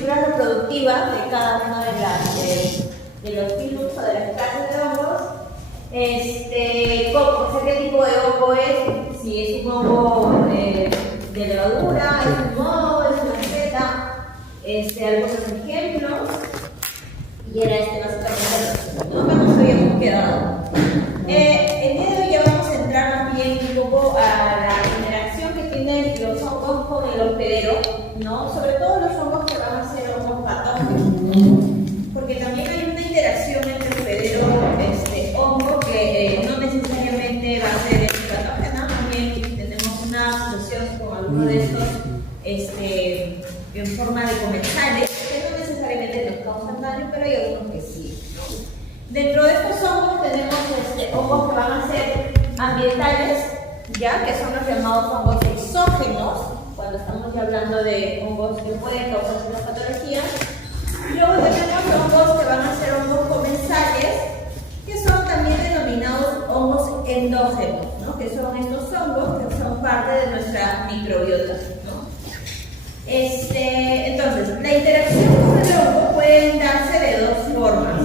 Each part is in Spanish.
estructura reproductiva de cada una de los virus o de las clases de hongos. O sea, qué tipo de hongo es, si es un hongo de levadura, es un moho, es una seta, algunos ejemplos. Y era básicamente lo que nos habíamos quedado. El día de hoy ya vamos a entrar más bien un poco a la interacción que tienen los hongos con el hospedero, ¿no? Sobre todo los hongos que van a ser hongos patógenos, porque también hay una interacción entre hospedero hongo que no necesariamente va a ser patógena, también tenemos una asociación con alguno de estos en forma de comensales, que no necesariamente nos causan daño, pero hay algunos que sí, ¿no? Dentro de estos hongos tenemos hongos que van a ser ambientales, ya que son los llamados hongos exógenos, cuando estamos ya hablando de hongos que pueden causar ciertas patologías. Luego tenemos hongos que van a ser hongos comensales, que son también denominados hongos endógenos, ¿no? Que son estos hongos que son parte de nuestra microbiota, ¿no? Entonces, la interacción con el hongo puede darse de dos formas.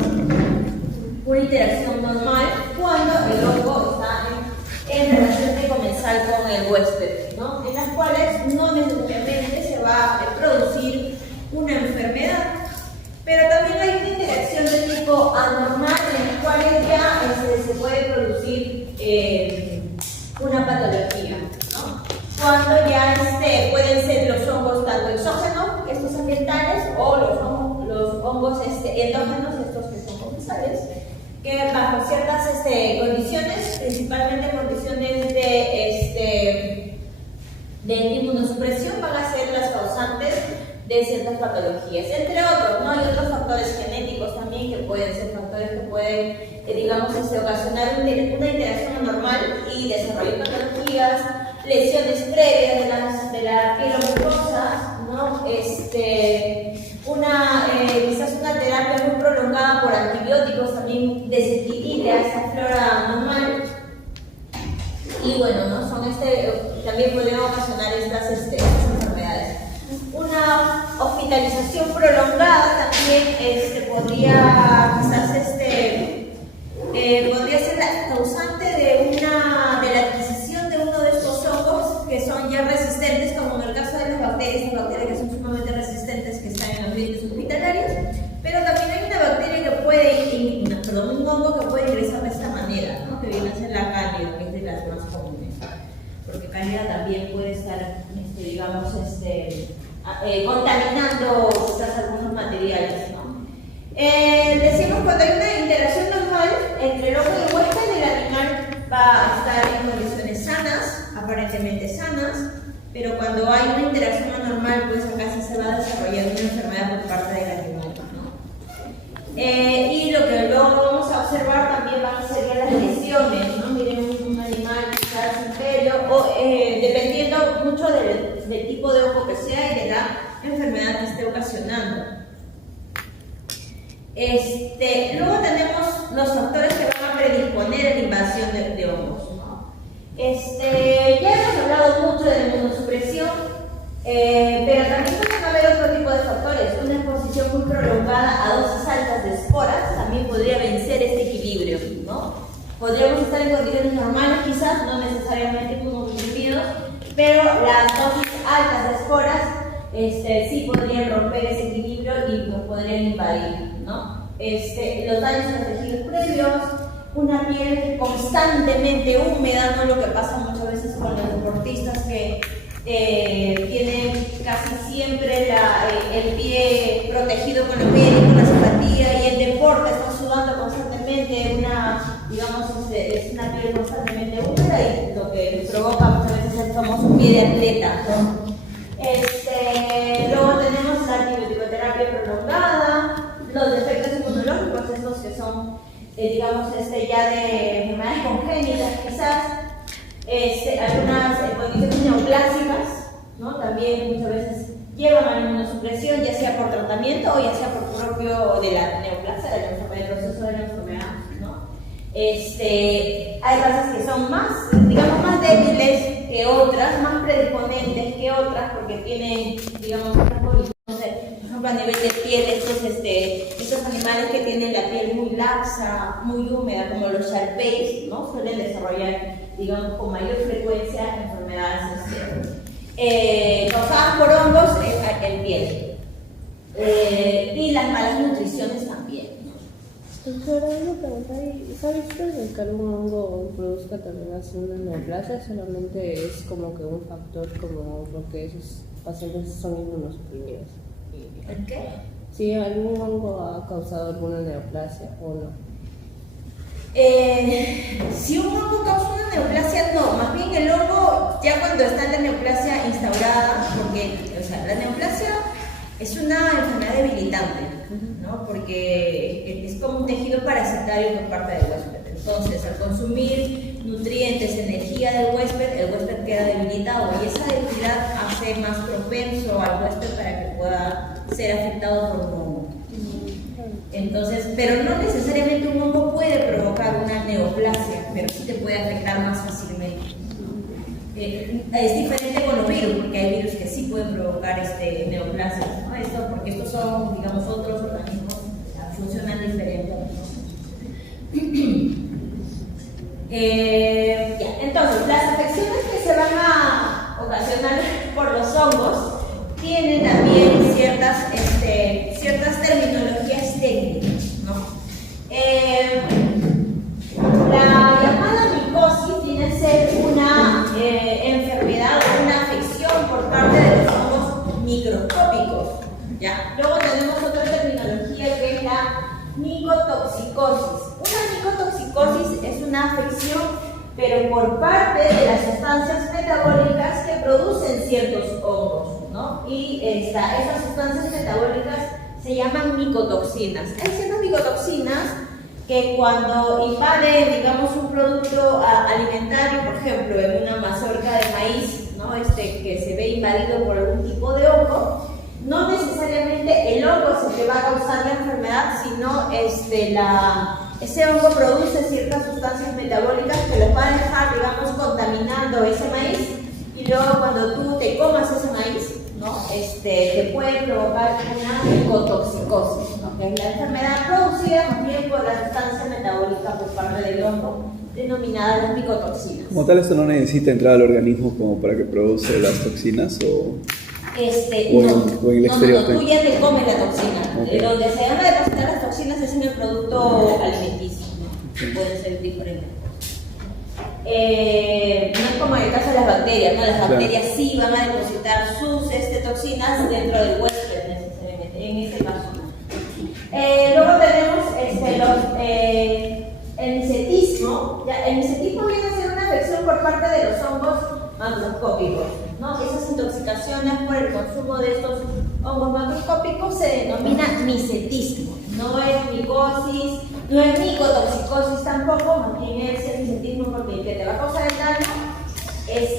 Una interacción normal, cuando el hongo está en relación de comensal con el huésped, ¿no? En las cuales no necesariamente se va a producir una enfermedad. Pero también hay una interacción de tipo anormal, en las cuales ya se puede producir una patología, ¿no? Cuando ya pueden ser los hongos tanto exógenos, estos ambientales, o los hongos endógenos, estos que son comensales, que bajo ciertas condiciones, principalmente condiciones de inmunosupresión, van a ser las causantes de ciertas patologías, entre otros, ¿no? Hay otros factores genéticos también que pueden ser factores que pueden, ocasionar una interacción anormal y desarrollar patologías, lesiones previas de la piel o mucosa, ¿no? Quizás una terapia muy prolongada por antibióticos también desequilibra esa flora normal. Y bueno, ¿no? También pueden ocasionar estas enfermedades. Una hospitalización prolongada también podría ser la causante de la adquisición de uno de estos hongos que son ya resistentes, como en el caso de las bacterias que son sumamente resistentes, que están en ambientes hospitalarios. Pero también hay una bacteria que un hongo que puede ingresar de esta manera, ¿no? Que viene a ser la cálida, que es de las más comunes, porque cálida también puede estar, contaminando quizás algunos materiales, ¿no? Decimos cuando hay una interacción normal entre el hongo y el huésped, el animal va a estar en condiciones sanas, aparentemente sanas, pero cuando hay una interacción anormal, pues acá sí se va a desarrollar una enfermedad por parte del animal, ¿no? Y lo que luego vamos a observar también van a ser las lesiones, ¿no? Miren un animal quizás sin pelo, o dependiendo mucho del tipo de hongo que sea y de la enfermedad que esté ocasionando. Luego tenemos los factores que van a predisponer a la invasión de hongos, ¿no? Ya hemos hablado mucho de la inmunosupresión, pero también pueden haber otro tipo de factores. Una exposición muy prolongada a dosis altas de esporas también podría vencer este equilibrio, ¿no? Podríamos estar en condiciones normales, quizás, no necesariamente como individuos, pero las dosis altas de esporas sí podrían romper ese equilibrio y nos podrían invadir, ¿no? Los daños a los tejidos previos, una piel constantemente húmeda, ¿no? Lo que pasa muchas veces con los deportistas que tienen casi siempre el pie protegido con la piel y con la zapatilla, y el deporte está sudando constantemente, es una piel constantemente húmeda, y lo que provoca muchas veces el famoso pie de atleta, ¿no? Luego tenemos la antibioticoterapia prolongada, los defectos inmunológicos, estos que son, ya de enfermedades congénitas, quizás, algunas condiciones neoplásicas, ¿no? También muchas veces llevan a la inmunosupresión, ya sea por tratamiento o ya sea por propio de la neoplasia, del proceso de la enfermedad, ¿no? Hay razas que son más débiles que otras, más predisponentes que otras, porque tienen, otras condiciones. Por ejemplo, ejemplo, a nivel de piel, estos animales que tienen la piel muy laxa, muy húmeda, como los Shar-Peis, ¿no? Suelen desarrollar, digamos, con mayor frecuencia enfermedades causadas por hongos en piel. Y las malas nutriciones también, ¿no? Doctora, una pregunta, ¿sabe usted de que algún hongo produzca también así una neoplasia? Solamente es como que un factor como porque esos pacientes son inmunosuprimidos. ¿El qué? Si algún hongo ha causado alguna neoplasia o no. Si un hongo causa una neoplasia, no, más bien el hongo ya cuando está la neoplasia instaurada, porque la neoplasia es una enfermedad debilitante, ¿no? Porque es como un tejido parasitario por parte del huésped. Entonces, al consumir nutrientes, energía del huésped, el huésped queda debilitado y esa debilidad hace más propenso al huésped para que pueda ser afectado por un hongo. Entonces, pero no necesariamente un hongo puede provocar una neoplasia, pero sí te puede afectar más fácilmente. Es diferente con los virus, porque hay virus que sí pueden provocar neoplasias, ¿no? Porque estos son, digamos, otros organismos que funcionan diferente. Entonces, las afecciones que se van a ocasionar por los hongos tienen también ciertas terminologías técnicas, ¿no? La llamada micosis viene a ser una enfermedad o una afección por parte de los hongos microscópicos, ¿ya? Luego tenemos otra terminología que es la micotoxicosis. Una micotoxicosis es una afección, pero por parte de las sustancias metabólicas que producen ciertos hongos, ¿no? Y esas sustancias metabólicas se llaman micotoxinas. Hay ciertas micotoxinas que cuando invaden, digamos, un producto alimentario, por ejemplo, en una mazorca de maíz, ¿no? Que se ve invadido por algún tipo de hongo, no necesariamente el hongo es el que va a causar la enfermedad, sino ese hongo produce ciertas sustancias metabólicas que los va a dejar, digamos, contaminando ese maíz, y luego cuando tú te comas ese maíz, ¿no? Te puede provocar una micotoxicosis, ¿no? Que es la enfermedad producida también por la sustancia metabólica por parte del hongo, denominada las micotoxinas. Como tal, esto no necesita entrar al organismo como para que produce las toxinas o en el exterior. No, tú ya te comes la toxina. Okay. Donde se van a depositar las toxinas es en el producto alimenticio, ¿no? Que puede ser diferente. No es como en el caso de las bacterias, ¿no? Las bacterias sí van a depositar sus toxinas dentro del huésped, necesariamente, en este caso. Luego tenemos el micetismo. El micetismo viene a ser una afección por parte de los hongos macroscópicos, ¿no? Esas intoxicaciones por el consumo de estos hongos macroscópicos se denomina micetismo. No es micosis, no es micotoxicosis tampoco, más bien es el micetismo, porque el que te va a causar el daño es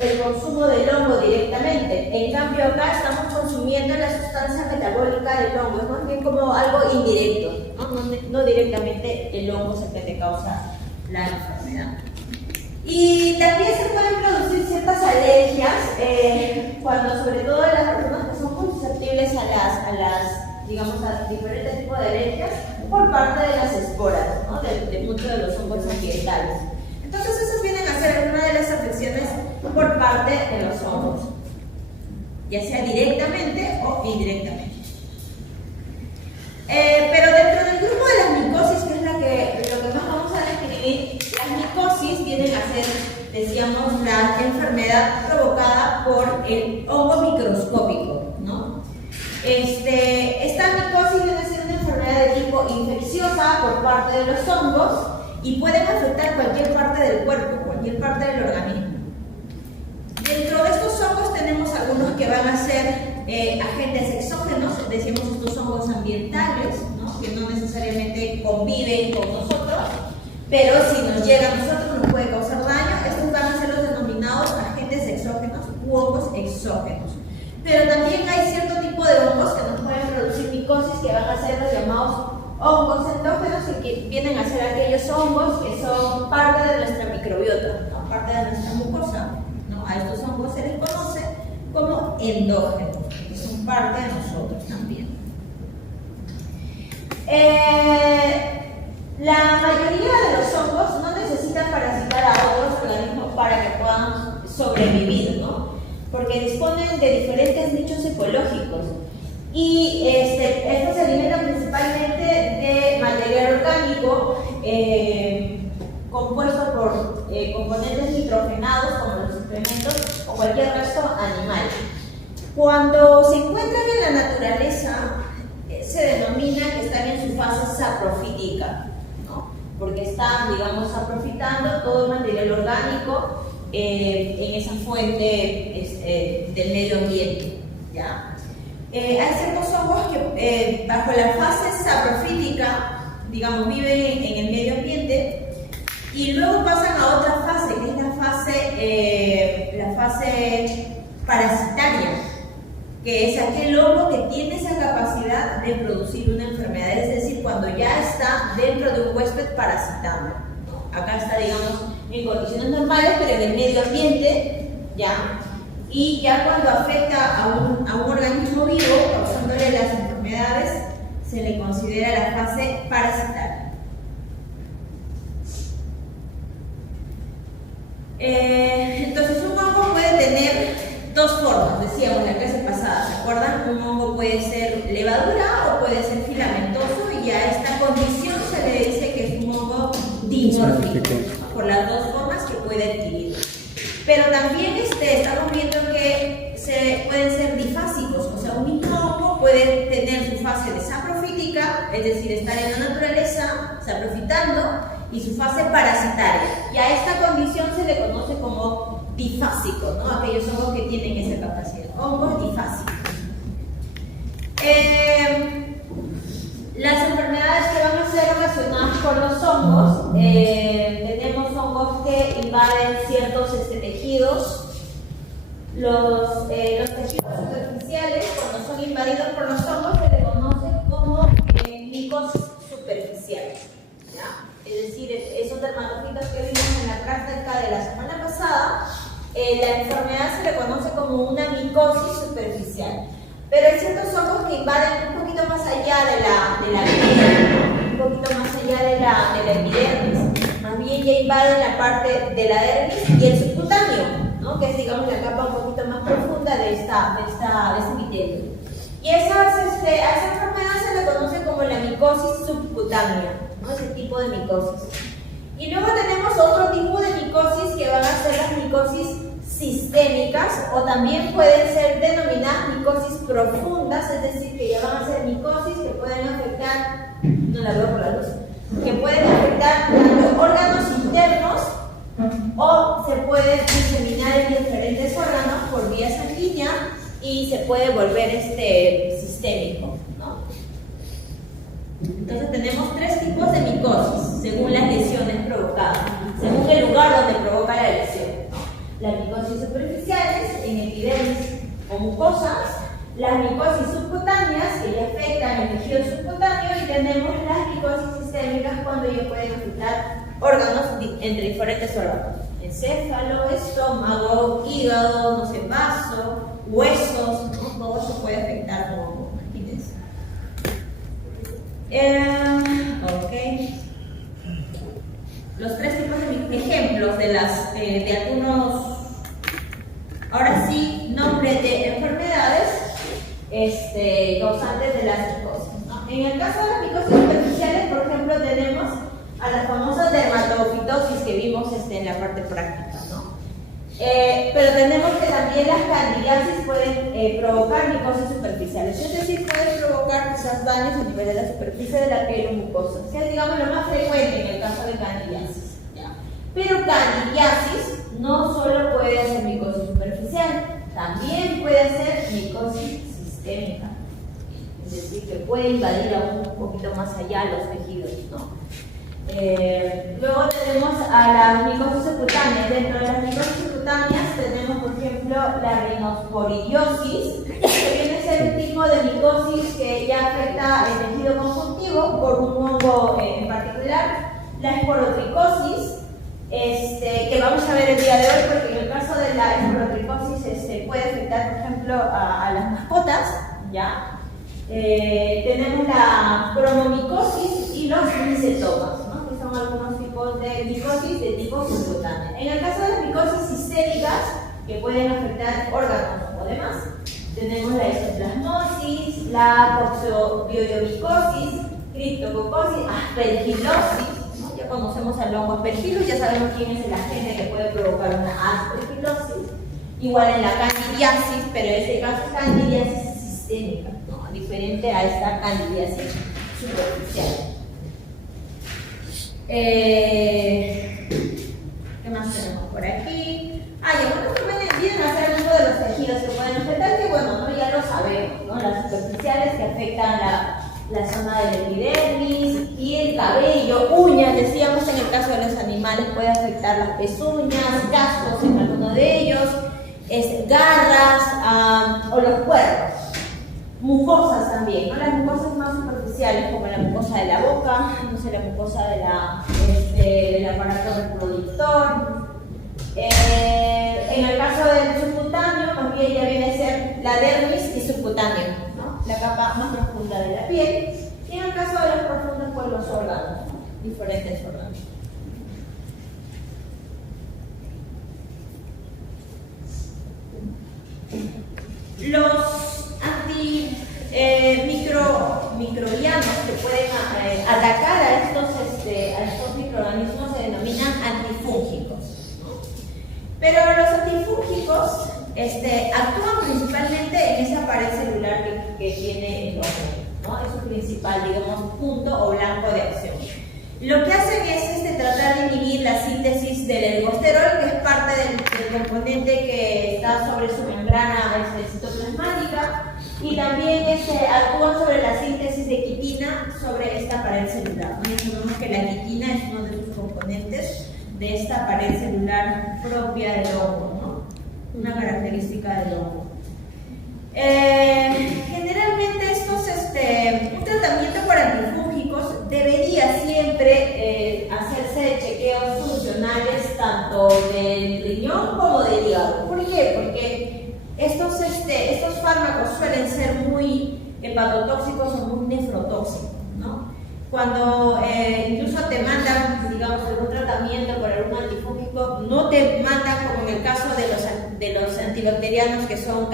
el consumo del hongo directamente. En cambio acá estamos consumiendo la sustancia metabólica del hongo, es más bien como algo indirecto, no directamente el hongo es el que te causa la enfermedad. Y también se pueden producir ciertas alergias cuando, sobre todo en las personas que son muy susceptibles digamos, a diferentes tipos de alergias por parte de las esporas, ¿no? de muchos de los hongos ambientales. Entonces, esas vienen a ser una de las afecciones por parte de los hongos, ya sea directamente o indirectamente. Pero dentro del grupo de las micosis, que es lo que más vamos a describir, las micosis vienen a ser, decíamos, la enfermedad provocada por el hongo microscópico, ¿no? Esta micosis viene a ser una enfermedad de tipo infecciosa por parte de los hongos y pueden afectar cualquier parte del cuerpo, cualquier parte del organismo. Dentro de estos hongos tenemos algunos que van a ser agentes exógenos, decíamos estos hongos ambientales, ¿no? Que no necesariamente conviven con nosotros, pero si nos llega a nosotros nos puede causar daño. Estos van a ser los denominados agentes exógenos u hongos exógenos. Pero también hay cierto tipo de hongos que nos pueden producir micosis, que van a ser los llamados hongos endógenos, y que vienen a ser aquellos hongos que son parte de nuestra microbiota, ¿no? Parte de nuestra mucosa, ¿no? A estos hongos se les conoce como endógenos, que son parte de nosotros también. La mayoría de los hongos no necesitan parasitar a otros organismos para que puedan sobrevivir, ¿no? Porque disponen de diferentes nichos ecológicos y estos se alimentan principalmente de material orgánico compuesto por componentes nitrogenados como los excrementos o cualquier resto animal. Cuando se encuentran en la naturaleza, se denomina que están en su fase saprofítica, ¿no? Porque están, digamos, saprofitando todo el material orgánico en esa fuente del medio ambiente, ¿ya? Hay ciertos hongos que bajo la fase saprofítica, digamos, viven en el medio ambiente y luego pasan a otra fase, que es la fase parasitaria, que es aquel hongo que tiene esa capacidad de producir una enfermedad, es decir, cuando ya está dentro de un huésped parasitando, ¿no? Acá está, digamos, en condiciones normales, pero en el medio ambiente, ¿ya? Y ya cuando afecta a un organismo vivo, causándole las enfermedades, se le considera la fase parasitaria. Entonces, un hongo puede tener dos formas, decíamos en la clase pasada, ¿se acuerdan? Un hongo puede ser levadura o puede ser filamentoso y a esta condición se le dice que es un hongo dimórfico, por las dos formas que puede adquirir. Pero también estamos viendo que pueden ser difásicos, o sea, un mismo hongo puede tener su fase de saprofítica, es decir, estar en la naturaleza, saprofitando, y su fase parasitaria. Y a esta condición se le conoce como difásicos, ¿no? Aquellos hongos que tienen esa capacidad, hongos difásicos. Las enfermedades que van a ser relacionadas con los hongos, tenemos hongos que invaden ciertos tejidos. Los tejidos superficiales, cuando son invadidos por los hongos, se les conoce como micosis superficial, ¿ya? Es decir, esos dermatofitos que vimos en la práctica de la semana pasada, la enfermedad se le conoce como una micosis superficial. Pero hay ciertos hongos que invaden un poquito más allá de la piel, un poquito más allá de la epidermis. Más bien ya invaden la parte de la dermis y el subcutáneo, ¿no? Que es, digamos, la capa un poquito más profunda de este epitelio. Y a esa enfermedad se le conoce como la micosis subcutánea, ¿no? Ese tipo de micosis. Y luego tenemos otro tipo de micosis que van a ser las micosis sistémicas, o también pueden ser denominadas micosis profundas, es decir, que ya van a ser micosis que pueden afectar, no la veo por la luz, que pueden afectar tanto órganos internos o se puede diseminar en diferentes órganos por vía sanguínea y se puede volver sistémico, ¿no? Entonces tenemos tres tipos de micosis según las lesiones provocadas, según el lugar donde provoca la lesión, ¿no? Las micosis superficiales en epidermis o mucosas, las micosis subcutáneas que ya afectan el tejido subcutáneo y tenemos las micosis sistémicas cuando ya pueden afectar órganos entre diferentes órganos, encéfalo, estómago, hígado, no sé, vaso, huesos, ¿no? Todo eso puede afectar como imagínense. Ok. Los tres tipos de ejemplos de algunos, ahora sí, nombres de enfermedades causantes de las micosis, ¿no? En el caso de las micosis superficiales, por ejemplo, tenemos a las famosas dermatofitosis que vimos en la parte práctica, ¿no? Pero tenemos que también las candidiasis pueden provocar micosis superficiales, es decir, pueden provocar quizás daños a nivel de la superficie de la piel o mucosa, que es, digamos, lo más frecuente en el caso de candidiasis, ¿ya? Pero candidiasis no solo puede hacer micosis superficial, también puede hacer micosis sistémica, es decir, que puede invadir aún un poquito más allá los tejidos, ¿no? Luego tenemos a las micosis subcutáneas. Dentro de las micosis subcutáneas tenemos, por ejemplo, la rinosporidiosis, que viene a ser un tipo de micosis que ya afecta el tejido conjuntivo por un hongo en particular. La esporotricosis, que vamos a ver el día de hoy, porque en el caso de la esporotricosis puede afectar, por ejemplo, a las mascotas, ¿ya? Tenemos la cromomicosis, y micetomas, ¿no? Que son algunos tipos de micosis de tipo subcutáneo. En el caso de las micosis sistémicas, que pueden afectar órganos o demás, tenemos la isoplasmosis, la toxobiomicosis, criptococosis, aspergilosis, ¿no? Ya conocemos al hongo aspergillus, ya sabemos quién es el agente que puede provocar una aspergilosis. Igual en la candidiasis, pero en este caso es candidiasis sistémica, ¿no? Diferente a esta candidiasis superficial. ¿Qué más tenemos por aquí? Ya bueno, vienen a hacer uno de los tejidos que pueden afectar, que bueno, ¿no? Ya lo sabemos, ¿no? Las superficiales que afectan la zona del epidermis y el cabello, uñas, decíamos en el caso de los animales puede afectar las pezuñas, cascos en alguno de ellos, garras o los cuernos. Mucosas también, ¿no? Las mucosas más superficiales como la mucosa de la boca, no sé, la mucosa del aparato reproductor. En el caso del subcutáneo, más bien ya viene a ser la dermis y subcutáneo, ¿no? La capa más profunda de la piel. Y en el caso de los profundos, pues los órganos, ¿no? Diferentes órganos. Los microbianos que pueden atacar a estos microorganismos se denominan antifúngicos, ¿no? Pero los antifúngicos actúan principalmente en esa pared celular que tiene el hongo, ¿no? Es su principal, digamos, punto o blanco de acción. Lo que hacen es tratar de inhibir la síntesis del ergosterol, que es parte del componente que está sobre su membrana citoplasmática, y también actúan sobre la síntesis de quitina sobre esta pared celular. Sabemos que la quitina es uno de los componentes de esta pared celular propia del hongo, ¿no? Una característica del hongo. Generalmente un tratamiento por antifúngicos debería siempre hacerse chequeos funcionales tanto del riñón como del hígado. ¿Por qué? Porque estos fármacos suelen ser muy hepatotóxicos o muy nefrotóxicos, ¿no? Cuando incluso te mandan, digamos, algún tratamiento por algún antifúngico, no te mandan como en el caso de los antibacterianos que son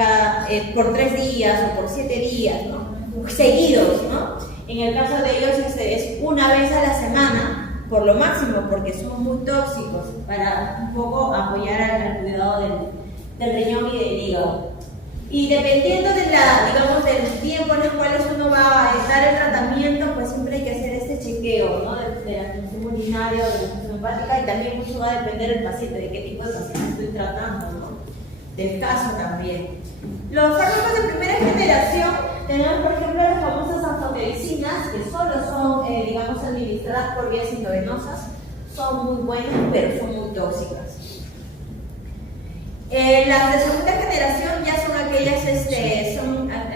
por 3 días o por 7 días, ¿no? Seguidos, ¿no? En el caso de ellos es una vez a la semana, por lo máximo, porque son muy tóxicos, para un poco apoyar al cuidado del riñón y del hígado. Y dependiendo del tiempo en el cual uno va a dar el tratamiento, pues siempre hay que hacer este chequeo, ¿no? De la función urinaria o de la función hepática, y también mucho va a depender del paciente, de qué tipo de paciente estoy tratando, ¿no? Del caso también. Los fármacos de primera generación, tenemos por ejemplo las famosas anfotericinas, que solo son, digamos, administradas por vías intravenosas, son muy buenas, pero son muy tóxicas. Las de segunda generación ya son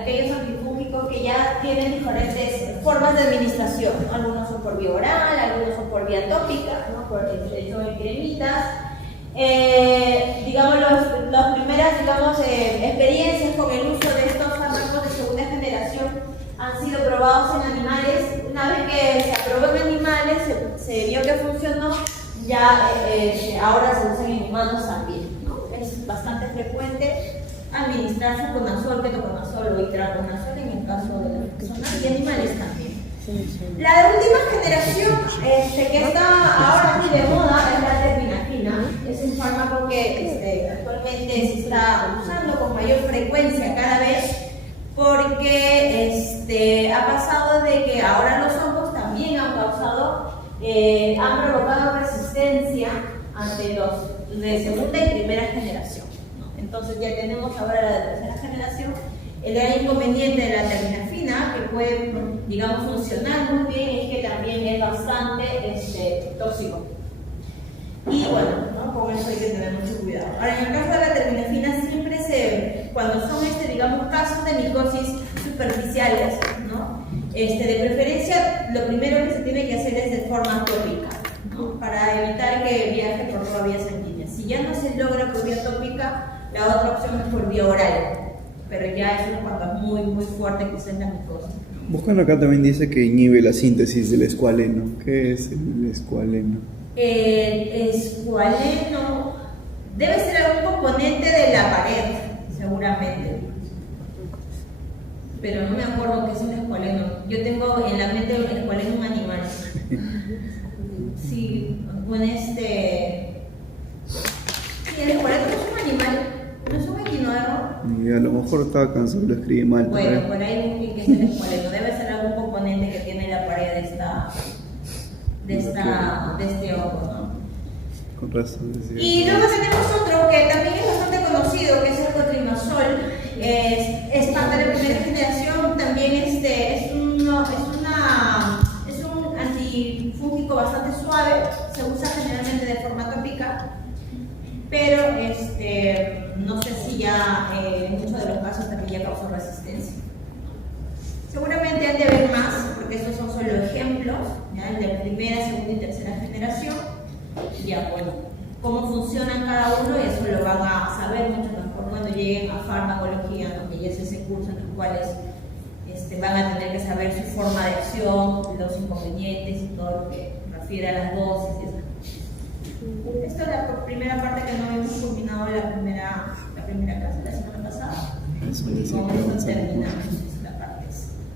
aquellos antifúngicos que ya tienen diferentes formas de administración, ¿no? Algunos son por vía oral, algunos son por vía tópica, ¿no? Por hecho en cremitas. Digamos, las primeras experiencias con el uso de estos fármacos de segunda generación han sido probados en animales. Una vez que se aprobó en animales, se vio que funcionó, ya ahora se usan en humanos también, ¿no? Es bastante frecuente administrar fluconazol, ketoconazol o itraconazol en el caso de las personas y animales también. La última generación que está ahora muy de moda es la terbinafina. Es un fármaco que actualmente se está usando con mayor frecuencia cada vez, porque ha pasado de que ahora los hongos también han provocado resistencia ante los de segunda y primera generación, ¿no? Entonces ya tenemos ahora la de tercera generación. El gran inconveniente de la terbinafina, que puede, digamos, funcionar muy bien, es que también es bastante tóxico. Y bueno, ¿no? Con eso hay que tener mucho cuidado. Ahora, en el caso de la terbinafina, siempre cuando son, digamos, casos de micosis superficiales, ¿no? De preferencia, lo primero que se tiene que hacer es de forma tópica, ¿no? Para evitar que viaje por toda vía sanguínea. Si ya no se logra por vía tópica, la otra opción es por vía oral. Pero ya eso es cuando es muy, muy fuerte que es la micosis, ¿no? Buscando acá también dice que inhibe la síntesis del escualeno. ¿Qué es el escualeno? El escualeno debe ser algún componente de la pared, seguramente. Pero no me acuerdo qué es un escualeno. Yo tengo en la mente el escualeno un animal. Sí, Sí, el escualeno no es un animal, no es un equinodermo. Y a lo mejor estaba cansado, lo escribí mal. Bueno, por ahí busqué que es el escualeno. Debe ser algún componente que tiene la pared de este hongo, ¿no? Con razón. Decía. Y luego tenemos otro que también es bastante conocido, que es el cotrimazol. Es parte de la primera generación, también es un antifúngico bastante suave, se usa generalmente de forma tópica, pero no sé si ya en muchos de los casos también ya causó resistencia. Seguramente han de haber más, porque estos son solo ejemplos, ¿ya? El de primera, segunda y tercera generación. Ya, bueno, cómo funcionan cada uno, y eso lo van a saber mucho mejor cuando lleguen a farmacología, donde ya es ese curso en los cuales van a tener que saber su forma de acción, los inconvenientes y todo lo que refiere a las dosis y esas cosas. Esta es la primera parte que no hemos culminado la primera clase la semana pasada. Con esto terminamos esta parte.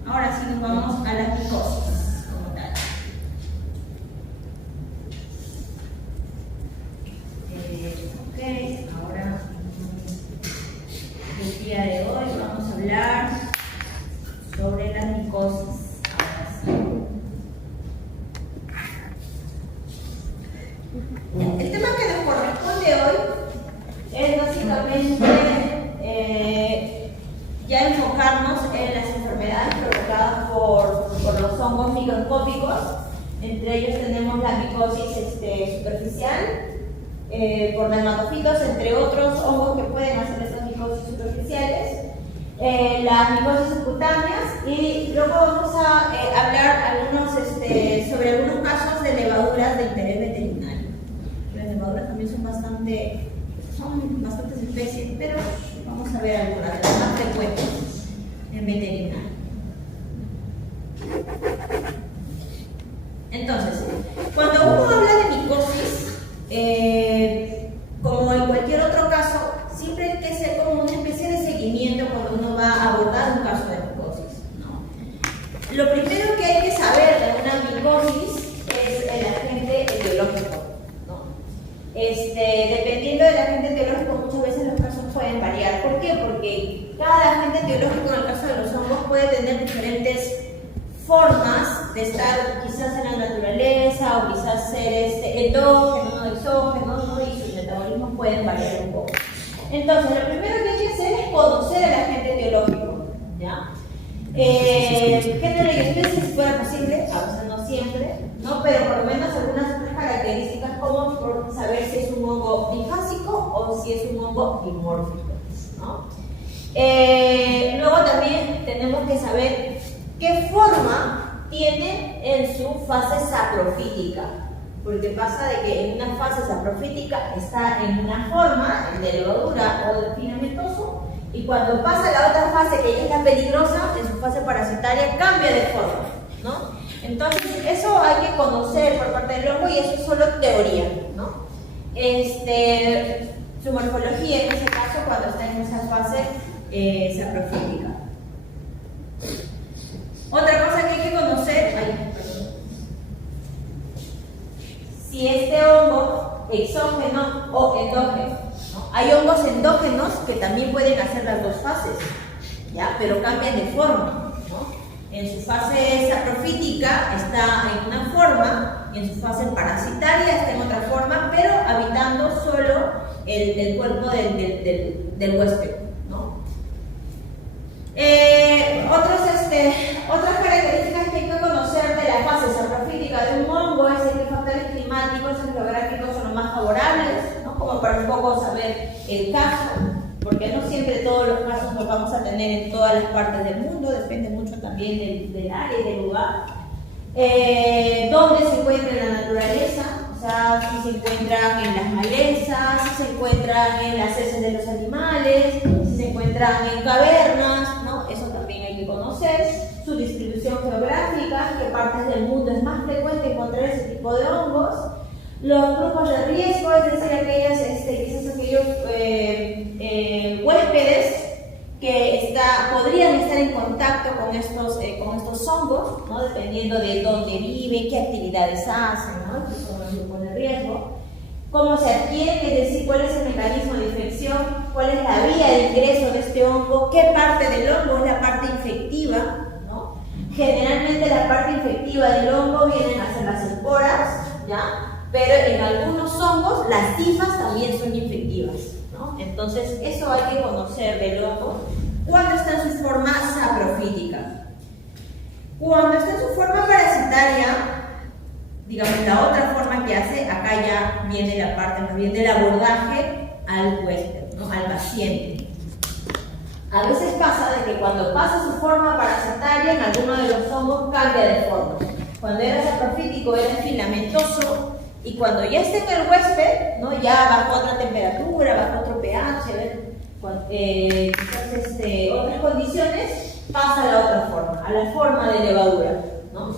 Ahora sí nos vamos a las micosis como tal. Ok, ahora el día de hoy vamos a hablar sobre las micosis. Ahora sí. El tema que nos corresponde hoy es básicamente ya enfocarnos en las enfermedades provocadas por los hongos microscópicos. Entre ellos tenemos la micosis superficial, por dermatofitos, entre otros hongos que pueden hacer esas micosis superficiales, las micosis subcutáneas, y luego vamos a hablar sobre algunos casos de levaduras de interés veterinario. Las levaduras también son bastantes especies, pero vamos a ver algunas de las más frecuentes en veterinario. Entonces, cuando uno habla de micosis, como en cualquier otro caso, siempre hay que hacer como una especie de seguimiento cuando uno va a abordar un caso de micosis, ¿no? Lo primero que hay que saber de una micosis es el agente etiológico, ¿no? Dependiendo del agente etiológico, muchas veces los casos pueden variar. ¿Por qué? Porque cada agente etiológico, en el caso de los hongos, puede tener diferentes formas de estar quizás en la naturaleza, o quizás ser endógeno, no exógeno, ¿no? Y sus metabolismos pueden variar un poco. Entonces, lo primero que hay que hacer es conocer el agente etiológico, ¿ya? Género y especie, si fuera posible, a veces no siempre, ¿no? Pero por lo menos algunas otras características, como por saber si es un hongo bifásico o si es un hongo dimórfico, ¿no? Luego también tenemos que saber qué forma tiene en su fase saprofítica, porque pasa de que en una fase saprofítica está en una forma, de levadura o de filamentoso, y cuando pasa a la otra fase, que ya es la peligrosa, en su fase parasitaria cambia de forma, ¿no? Entonces, eso hay que conocer por parte del hongo, y eso es solo teoría, ¿no? Su morfología, en ese caso, cuando está en esa fase saprofítica. Otra cosa que hay que conocer, si este hongo exógeno o endógeno, ¿no? Hay hongos endógenos que también pueden hacer las dos fases, ¿ya? Pero cambian de forma, ¿no? En su fase saprofítica está en una forma, y en su fase parasitaria está en otra forma, pero habitando solo el cuerpo del huésped, ¿no? Otras características que hay que conocer de la fase saprofítica de un hongo es que factores climáticos y geográficos son los más favorables, ¿no? Como para un poco saber el caso, porque no siempre todos los casos los vamos a tener en todas las partes del mundo, depende mucho también del área y del lugar. ¿Dónde se encuentra en la naturaleza? O sea, si se encuentran en las malezas, si se encuentran en las heces de los animales, si se encuentran en cavernas, ¿no? Eso también hay que conocer. Su distribución distribución geográfica, en qué partes del mundo es más frecuente encontrar ese tipo de hongos. Los grupos de riesgo, es decir, quizás aquellos huéspedes que podrían estar en contacto con estos hongos, ¿no? Dependiendo de dónde viven, qué actividades hacen, ¿no? Estos son los grupos de riesgo. Cómo se adquiere, es decir, cuál es el mecanismo de infección, cuál es la vía de ingreso de este hongo, qué parte del hongo es la parte infectiva, ¿no? Generalmente la parte infectiva del hongo vienen a ser las esporas, ¿ya? Pero en algunos hongos las hifas también son infectivas, ¿no? Entonces eso hay que conocer del hongo cuando está en su forma saprofítica. Cuando está en su forma parasitaria, digamos la otra forma que hace, acá ya viene la parte más bien del abordaje al huésped, ¿no? Al paciente. A veces pasa de que cuando pasa su forma parasitaria en alguno de los hongos cambia de forma. Cuando era saprofítico era filamentoso, y cuando ya esté en el huésped, ¿no? Ya bajo otra temperatura, bajo otro pH, otras condiciones, pasa a la otra forma, a la forma de levadura, ¿no?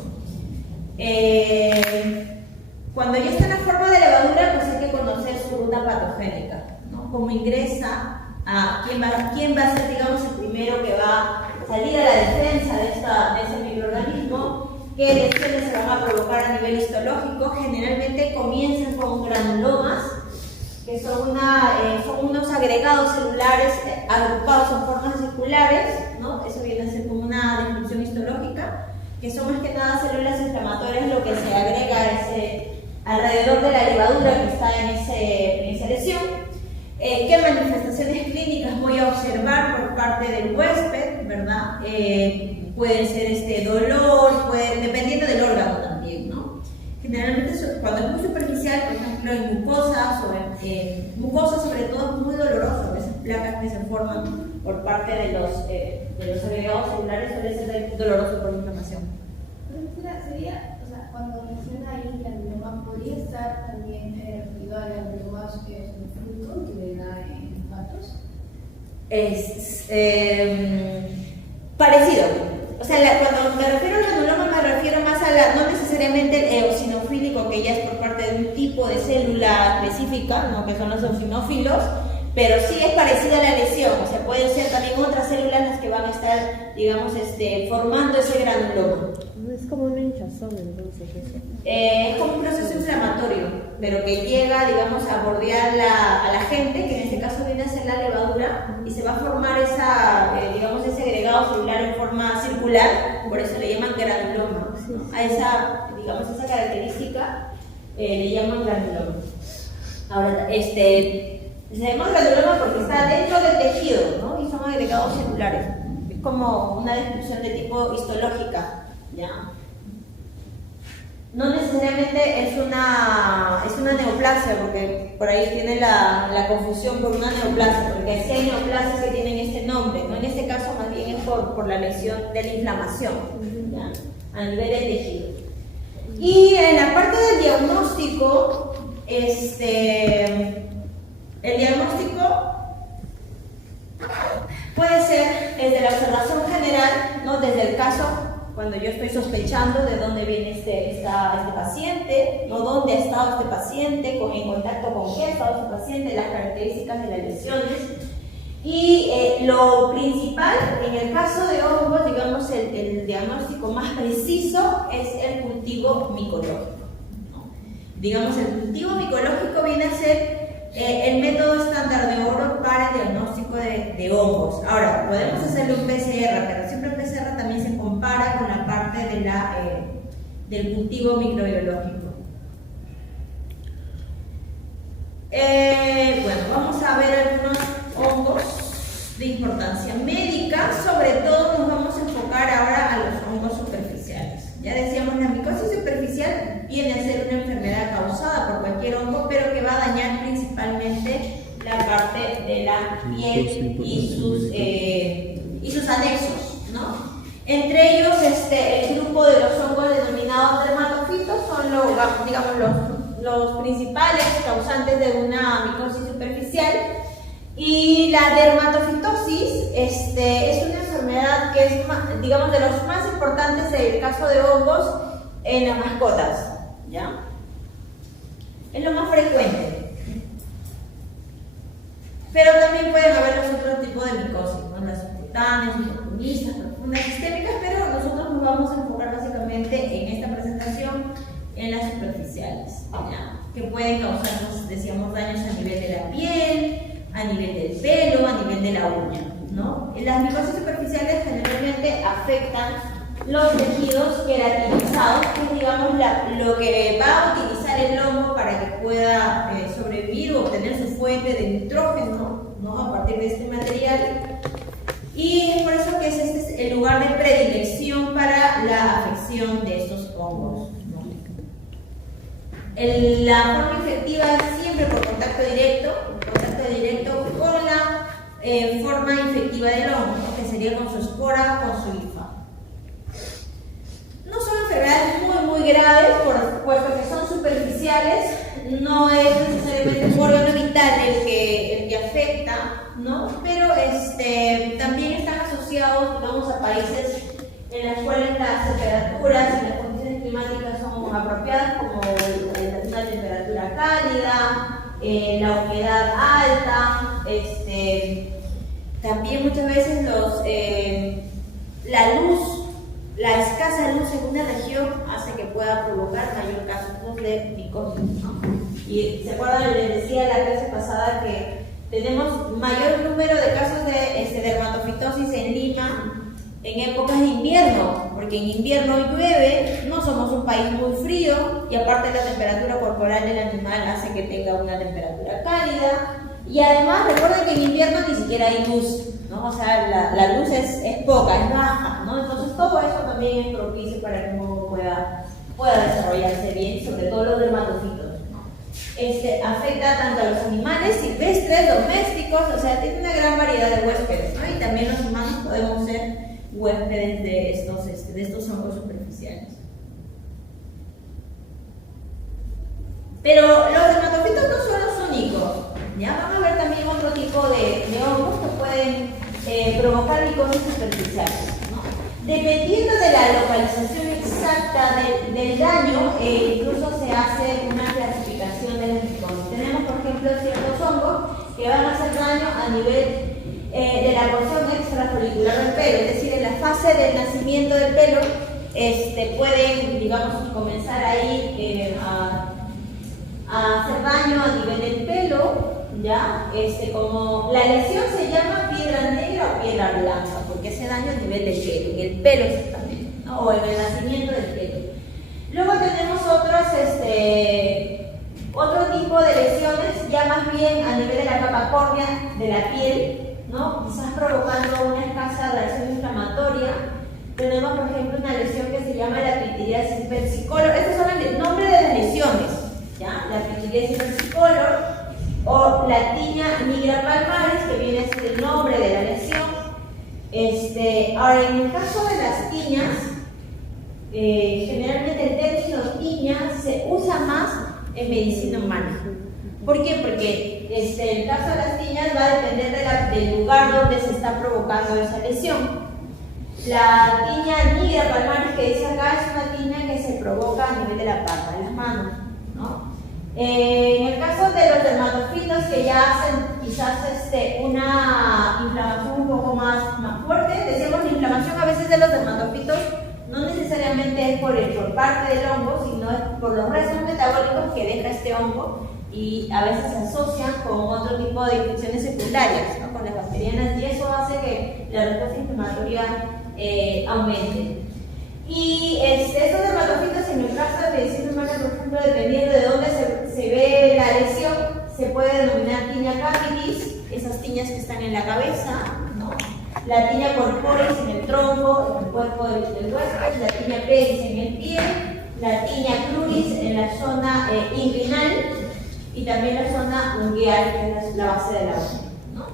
Cuando ya está en la forma de levadura, pues hay que conocer su ruta patogénica, ¿no? Cómo ingresa, quién va a ser, digamos, el primero que va a salir a la defensa de ese microorganismo, qué lesiones se van a provocar a nivel histológico. Generalmente comienzan con granulomas, que son unos agregados celulares agrupados en formas circulares, ¿no? Eso viene a ser como una descripción histológica, que son más que nada células inflamatorias, lo que se agrega alrededor de la levadura que está en esa lesión. ¿Qué manifestaciones clínicas voy a observar por parte del huésped, verdad? Pueden ser dolor, dependiendo del órgano también, ¿no? Generalmente cuando es muy superficial, por ejemplo en mucosas mucosas sobre todo es muy doloroso, esas placas que se forman por parte de los agregados celulares suele ser doloroso por inflamación. Sería, o sea, cuando menciona ahí granuloma, ¿podría estar también referido a granulomas que es un fruto que le da en patos? Es parecido. O sea, cuando me refiero al granuloma me refiero más a no necesariamente el eosinofílico, que ya es por parte de un tipo de célula específica, ¿no? Que son los eosinófilos, pero sí es parecida a la lesión. O sea, pueden ser también otras células las que van a estar, digamos, formando ese granuloma. Es como un hinchazón, entonces eso. Es como un proceso inflamatorio, pero que llega, digamos, a bordear a la gente, que en este caso viene a ser la levadura, y se va a formar ese agregado celular en forma circular, por eso le llaman granuloma, ¿no? A esa característica le llaman granuloma. Ahora, se llama granuloma porque está dentro del tejido, ¿no? Y son agregados celulares. Es como una descripción de tipo histológica. ¿Ya? No necesariamente es una neoplasia, porque por ahí tiene la confusión por una neoplasia, porque sí hay neoplasias que tienen este nombre, ¿no? En este caso más bien es por la lesión de la inflamación, ¿ya? A nivel del tejido. Y en la parte del diagnóstico, el diagnóstico puede ser desde la observación general, ¿no? Desde el caso cuando yo estoy sospechando de dónde viene este paciente, ¿no? Dónde ha estado este paciente, en contacto con qué ha estado este paciente, las características de las lesiones. Y lo principal, en el caso de hongos, digamos, el diagnóstico más preciso es el cultivo micológico, ¿no? Digamos, el cultivo micológico viene a ser el método estándar de oro para el diagnóstico de hongos. Ahora, podemos hacerle un PCR, pero siempre el PCR también se compara con la parte del cultivo microbiológico. Bueno, vamos a ver algunos hongos de importancia médica. Sobre todo nos vamos a enfocar ahora a los hongos superficiales. Ya decíamos, la micosis superficial viene a ser una enfermedad causada por cualquier hongo, pero que va a dañar principalmente la parte de la piel y sus anexos, ¿no? Entre ellos, el grupo de los hongos denominados dermatofitos son los principales causantes de una micosis superficial. Y la dermatofitosis es una enfermedad enfermedad que es, digamos, de los más importantes en el caso de hongos en las mascotas, ¿ya? Es lo más frecuente. Pero también pueden haber los otros tipos de micosis, ¿no? Las subcutáneas, oportunistas, profundas, sistémicas, pero nosotros nos vamos a enfocar básicamente en esta presentación en las superficiales, ¿ya? Que pueden causarnos, decíamos, daños a nivel de la piel, a nivel del pelo, a nivel de la uña, ¿no? Las micosis superficiales generalmente afectan los tejidos queratinizados, que es, digamos, lo que va a utilizar el hongo para que pueda sobrevivir o obtener su fuente de nitrógeno, ¿no? A partir de este material. Y es por eso que este es el lugar de predilección para la afección de estos hongos, ¿no? La forma infectiva es siempre por contacto directo con la forma infectiva del hongo, ¿no? Que sería con su espora, con su hifa. No son enfermedades muy graves, puesto que son superficiales, no es necesariamente un órgano vital el que afecta, ¿no? Pero también están asociados, digamos, a países en los cuales las temperaturas y las condiciones climáticas son apropiadas, como una temperatura cálida, la humedad alta, también muchas veces la luz. La escasa luz en una región hace que pueda provocar mayor casos de micosis, ¿no? Y se acuerdan, les decía la clase pasada que tenemos mayor número de casos de dermatofitosis en Lima en épocas de invierno, porque en invierno llueve, no somos un país muy frío y aparte la temperatura corporal del animal hace que tenga una temperatura cálida. Y además recuerden que en invierno ni siquiera hay luz, ¿no? O sea, la luz es poca, es baja, ¿no? Entonces todo eso también es propicio para que uno pueda desarrollarse bien, sobre todo los dermatofitos, ¿no? Afecta tanto a los animales silvestres, domésticos, o sea, tiene una gran variedad de huéspedes, ¿no? Y también los humanos podemos ser huéspedes de estos hongos superficiales. Pero los dermatofitos no son los únicos, ¿ya? Vamos a ver también otro tipo de hongos que pueden provocar micosis superficiales, ¿no? Dependiendo de la localización exacta del daño, incluso se hace una clasificación de las micosis. Tenemos, por ejemplo, ciertos hongos que van a hacer daño a nivel de la porción extrafolicular del pelo, es decir, en la fase del nacimiento del pelo, pueden, digamos, comenzar ahí a hacer daño a nivel del pelo, ¿ya? Como la lesión se llama piedra negra o piedra blanca, porque hace daño a nivel del pelo, en el pelo exactamente, ¿no? O en el nacimiento del pelo. Luego tenemos otro tipo de lesiones, ya más bien a nivel de la capa córnea de la piel, ¿no? Quizás provocando una escasa reacción inflamatoria. Tenemos, por ejemplo, una lesión que se llama la pitiriasis versicolor. Estos son el nombre de las lesiones, ¿ya? La pitiriasis versicolor o la tiña nigra palmaris, que viene a ser el nombre de la lesión. Ahora, en el caso de las tiñas, generalmente el término tiña se usa más en medicina humana. ¿Por qué? Porque el caso de las tiñas va a depender del lugar donde se está provocando esa lesión. La tiña nigra palmaris que dice acá es una tiña que se provoca a nivel de la pata, de las manos, ¿no? En el caso de los dermatofitos que ya hacen quizás una inflamación un poco más fuerte, decíamos la inflamación a veces de los dermatofitos no necesariamente es por parte del hongo, sino es por los restos metabólicos que deja este hongo y a veces se asocian con otro tipo de infecciones secundarias, ¿no? Con las bacterianas, y eso hace que la respuesta inflamatoria aumente. Y estos dermatofitos, en el caso de medicina humana, por ejemplo, dependiendo de dónde se ve la lesión, se puede denominar tiña capitis, esas tiñas que están en la cabeza, ¿no? La tiña corporis en el tronco, en el cuerpo del huésped, la tiña pedis en el pie, la tiña cruris en la zona inguinal y también la zona ungueal, que es la base de la uña, ¿no?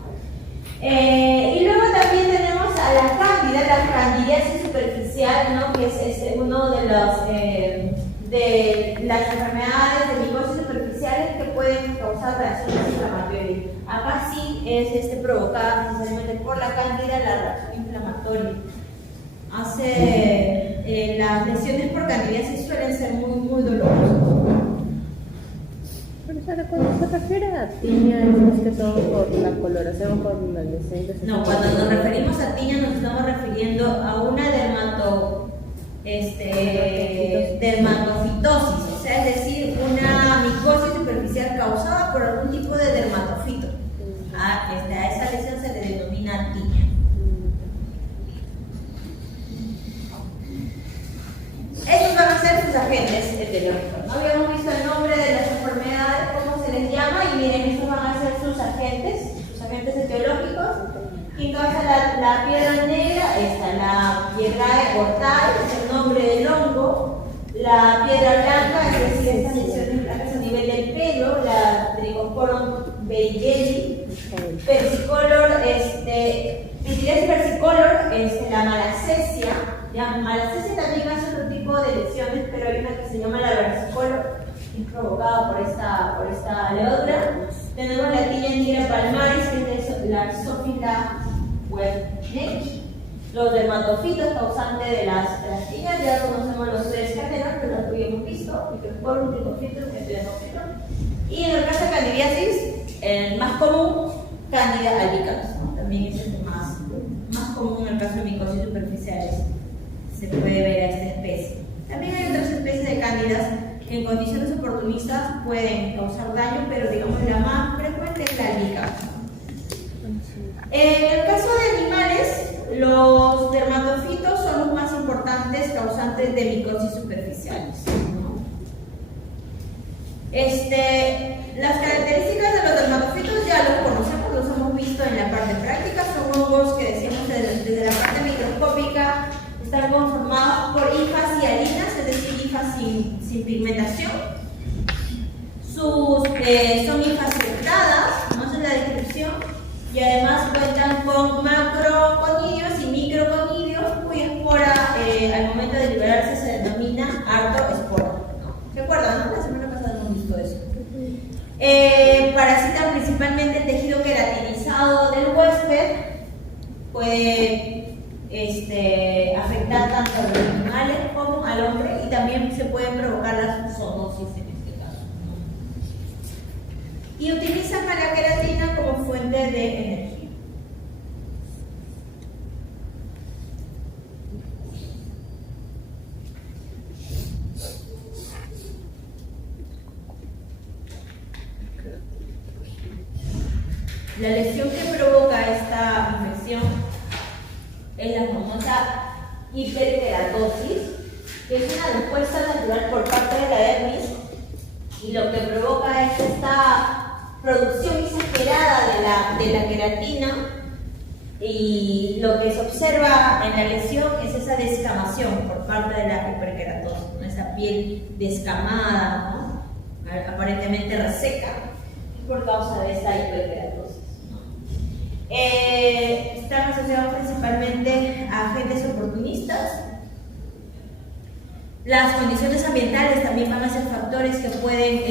Y luego también tenemos a la cándida, la candidiasis superficial, ¿no? Que es uno de las enfermedades de micosis superficiales que pueden causar reacciones inflamatorias. Acá sí es provocada necesariamente por la cándida la reacción inflamatoria. satisfactorio. Las lesiones por candidiasis suelen ser muy dolorosas. Profesora, cuando se refiere a tiña, es más que todo por la coloración, por la lesión que se... No, cuando nos referimos a tiña nos estamos refiriendo a una dermatofitosis, o sea, es decir, una micosis superficial causada por algún tipo de dermatofito. A esa lesión se le denomina tiña. Estos van a ser sus agentes etiológicos. ¿No? Habíamos visto el nombre de las enfermedades, cómo se les llama, y miren, estos van a ser sus agentes etiológicos. Y entonces la piedra negra está la piedra cortal, es el nombre del hongo. La piedra blanca, es decir, estas lesiones blancas a nivel del pelo, la Trichosporum beigeli. Versicolor, Pityriasis versicolor, la malacesia. Ya, malacesia también hace otro tipo de lesiones, pero hay una que se llama la versicolor, que es provocada por esta levadura. Tenemos la tiña negra palmaris, que es la Xófila webneri. Los dermatofitos causantes de las tiñas, ya conocemos los tres géneros, que los habíamos visto, Microsporum, Trichophyton, Epidermophyton. Y en el caso de candidiasis, el más común, Candida albicans, ¿no? También es el más común en el caso de micosis superficiales. Se puede ver a esta especie. También hay otras especies de cándidas que en condiciones oportunistas pueden causar daño, pero digamos la más frecuente es la albicans. En el caso de animales, los dermatofitos son los más importantes causantes de micosis superficiales, ¿no? Las características de los dermatofitos ya los conocemos, los hemos visto en la parte práctica. Son hongos que decimos desde la parte microscópica están conformados por hifas hialinas, es decir, hifas sin pigmentación. Son hifas septadas, no sé la descripción, y además cuentan con macroconidios y microconidios, cuya espora al momento de liberarse se denomina artoespora. ¿Se acuerdan? ¿No? La semana pasada hemos visto eso. Parasitan principalmente el tejido queratinizado del huésped, puede afectar tanto a los animales como al hombre, y también se pueden provocar la zoonosis en este caso, ¿no? Y utilizan a la queratina como fuente de energía. La lesión que provoca esta infección es la famosa hiperkeratosis, que es una respuesta natural por parte de la dermis, y lo que provoca es esta producción exagerada de la queratina, y lo que se observa en la lesión es esa descamación por parte de la hiperkeratosis, ¿no? Esa piel descamada, ¿no? Aparentemente reseca, por causa de esta hiperkeratosis. Están asociados principalmente a agentes oportunistas. Las condiciones ambientales también van a ser factores que pueden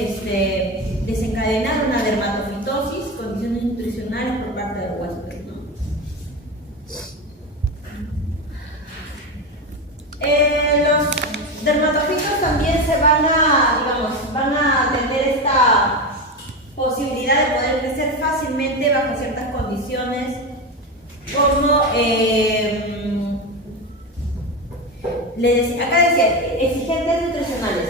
desencadenar una dermatofitosis, condiciones nutricionales por parte del huésped, ¿no? Los dermatofitos también van a tener esta posibilidad de poder crecer fácilmente bajo ciertas condiciones, como acá decía, exigentes nutricionales.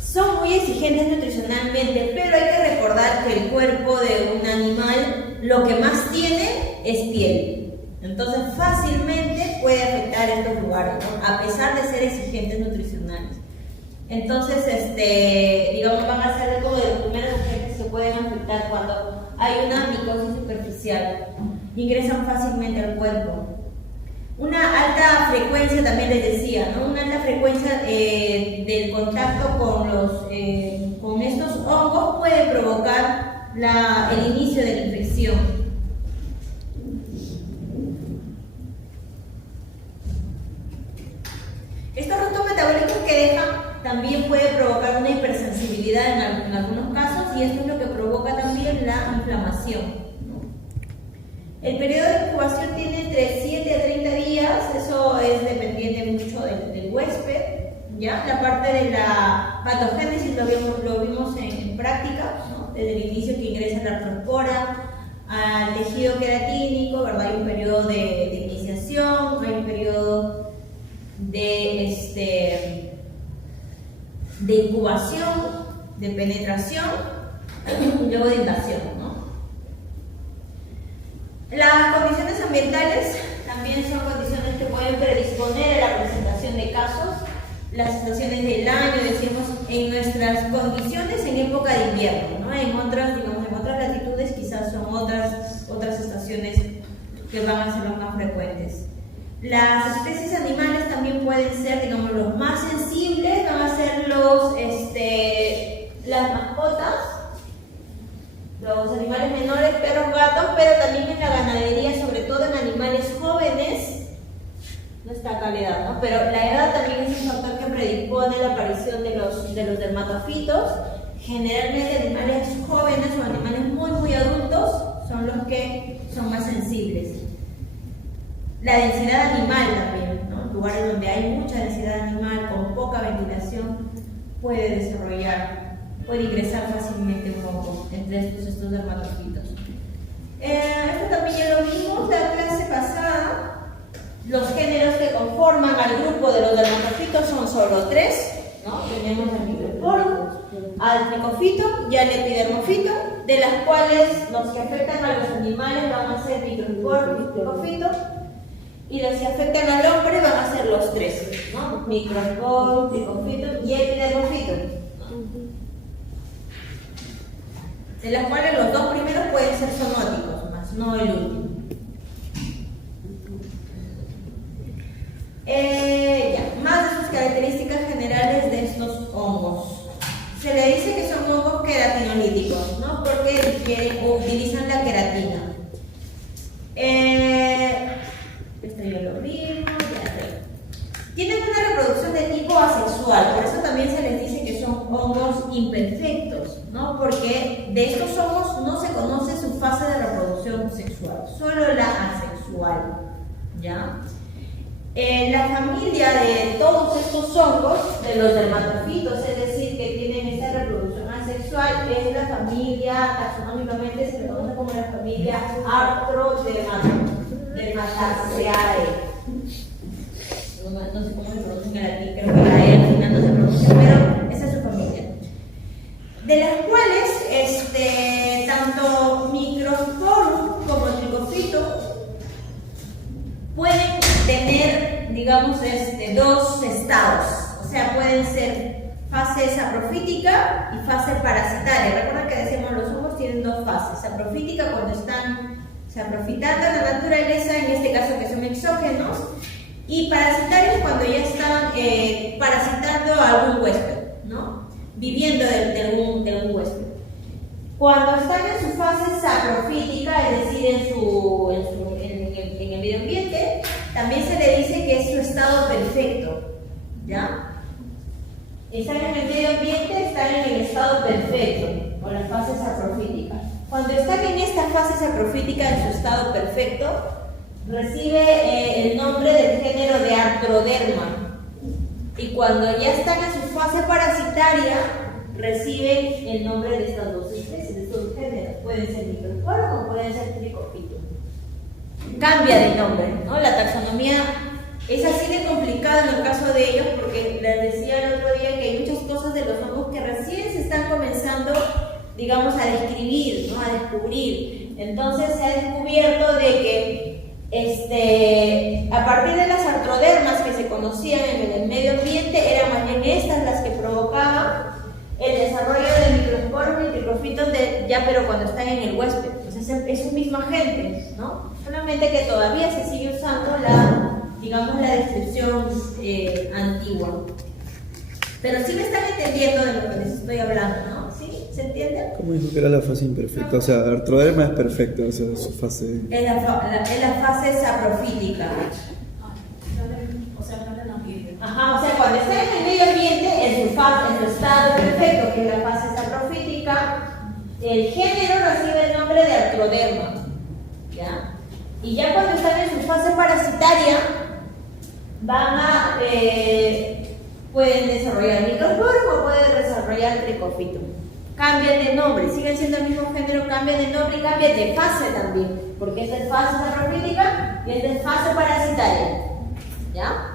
Son muy exigentes nutricionalmente, pero hay que recordar que el cuerpo de un animal lo que más tiene es piel. Entonces fácilmente puede afectar estos lugares, ¿no? A pesar de ser exigentes nutricionales. Entonces, van a ser como de los primeros agentes que pueden afectar cuando hay una micosis superficial. Ingresan fácilmente al cuerpo. Una alta frecuencia, también les decía, ¿no? Una alta frecuencia del contacto con estos hongos puede provocar el inicio de la infección. Estos restos metabólicos que dejan también puede provocar una hipersensibilidad en algunos casos, y esto es lo que provoca también la inflamación, ¿no? El periodo de incubación tiene entre 7 a 30 días días, eso es dependiente mucho del huésped, ¿ya? La parte de la patogénesis lo vimos en práctica, ¿no? Desde el inicio que ingresa la artrospora al tejido queratínico, ¿verdad? Hay un periodo de iniciación, hay un periodo de incubación, de penetración y luego de invasión, ¿no? Las condiciones ambientales también son condiciones que pueden predisponer a la presentación de casos. Las estaciones del año, decimos, en nuestras condiciones en época de invierno, ¿no? En otras latitudes quizás son otras estaciones que van a ser las más frecuentes. Las especies animales también pueden ser, digamos, los más sensibles, van a ser las mascotas, los animales menores, perros, gatos, pero también en la ganadería, sobre todo en animales jóvenes. No está acá la edad, ¿no? Pero la edad también es un factor que predispone la aparición de los dermatofitos. Generalmente animales jóvenes o animales muy adultos son los que son más sensibles. La densidad animal también, ¿no? Lugares donde hay mucha densidad animal, con poca ventilación, puede ingresar fácilmente un hongo entre estos dermatofitos. Esto también ya lo vimos la clase pasada. Los géneros que conforman al grupo de los dermatofitos son solo 3, ¿no? Tenemos el microsporum, al tricofito y al epidermofito, de las cuales los que afectan a los animales van a ser microsporum, tricofito, y los que afectan al hombre van a ser los 3, ¿no? Microsporum, tricofito y epidermofito, de las cuales los 2 primeros pueden ser zoonóticos, más no el último. Más de sus características generales de estos hongos. Se le dice que son hongos queratinolíticos, ¿no? Porque utilizan la queratina. Esto ya lo vimos, Tienen una reproducción de tipo asexual, por eso también se les dice que son hongos imperfectos, ¿no? Porque de estos hongos no se conoce su fase de reproducción sexual, solo la asexual, ¿ya? La familia de todos estos hongos, de los dermatofitos, es decir, que tienen esta reproducción asexual, es la familia, taxonómicamente se le conoce como la familia Arthrodermataceae. No sé cómo se pronuncia en latín, creo que la E al final no se pronuncia, pero esa es su familia. De las cuales, tanto Microsporum como Tricofito pueden tener, digamos, 2 estados, o sea, pueden ser fase saprofítica y fase parasitaria. Recuerden que decíamos los hongos tienen 2 fases: saprofítica, cuando están saprofitando en la naturaleza, en este caso que son exógenos, y parasitarios cuando ya están parasitando a algún huésped, ¿no? Viviendo de algún huésped. Cuando están en su fase saprofítica, es decir, en el medio ambiente, también se le dice que es su estado perfecto, ¿ya? Están en el medio ambiente, están en el estado perfecto, o la fase saprofítica. Cuando están en esta fase saprofítica, en su estado perfecto, recibe el nombre del género de Arthroderma. Y cuando ya están en su fase parasitaria, reciben el nombre de estas 2 especies, de estos géneros. Pueden ser Microsporum o pueden ser Tricofito. Cambia de nombre, ¿no? La taxonomía es así de complicada en el caso de ellos, porque les decía el otro día que hay muchas cosas de los hongos que recién se están comenzando, digamos, a describir, ¿no? A descubrir. Entonces se ha descubierto de que a partir de las artrodermas que se conocían en el medio ambiente, eran más bien estas las que provocaban el desarrollo de Microsporum y Tricofito pero cuando están en el huésped. Entonces es un mismo agente, ¿no? Solamente que todavía se sigue usando la descripción antigua. Pero sí me están entendiendo de lo que les estoy hablando, ¿no? ¿Sí? ¿Se entiende? ¿Cómo dijo que era la fase imperfecta? O sea, Arthroderma es perfecto, o sea, su fase... Es la fase saprofítica. Ajá, o sea, cuando está en el medio ambiente, en su estado perfecto, que es la fase saprofítica, el género recibe el nombre de Arthroderma, ¿ya? Y ya cuando están en su fase parasitaria, pueden desarrollar microsporum o pueden desarrollar tricofitum. Cambian de nombre, siguen siendo el mismo género, cambian de nombre y cambian de fase también, porque esta es fase saprofítica y esta es fase parasitaria. ¿Ya?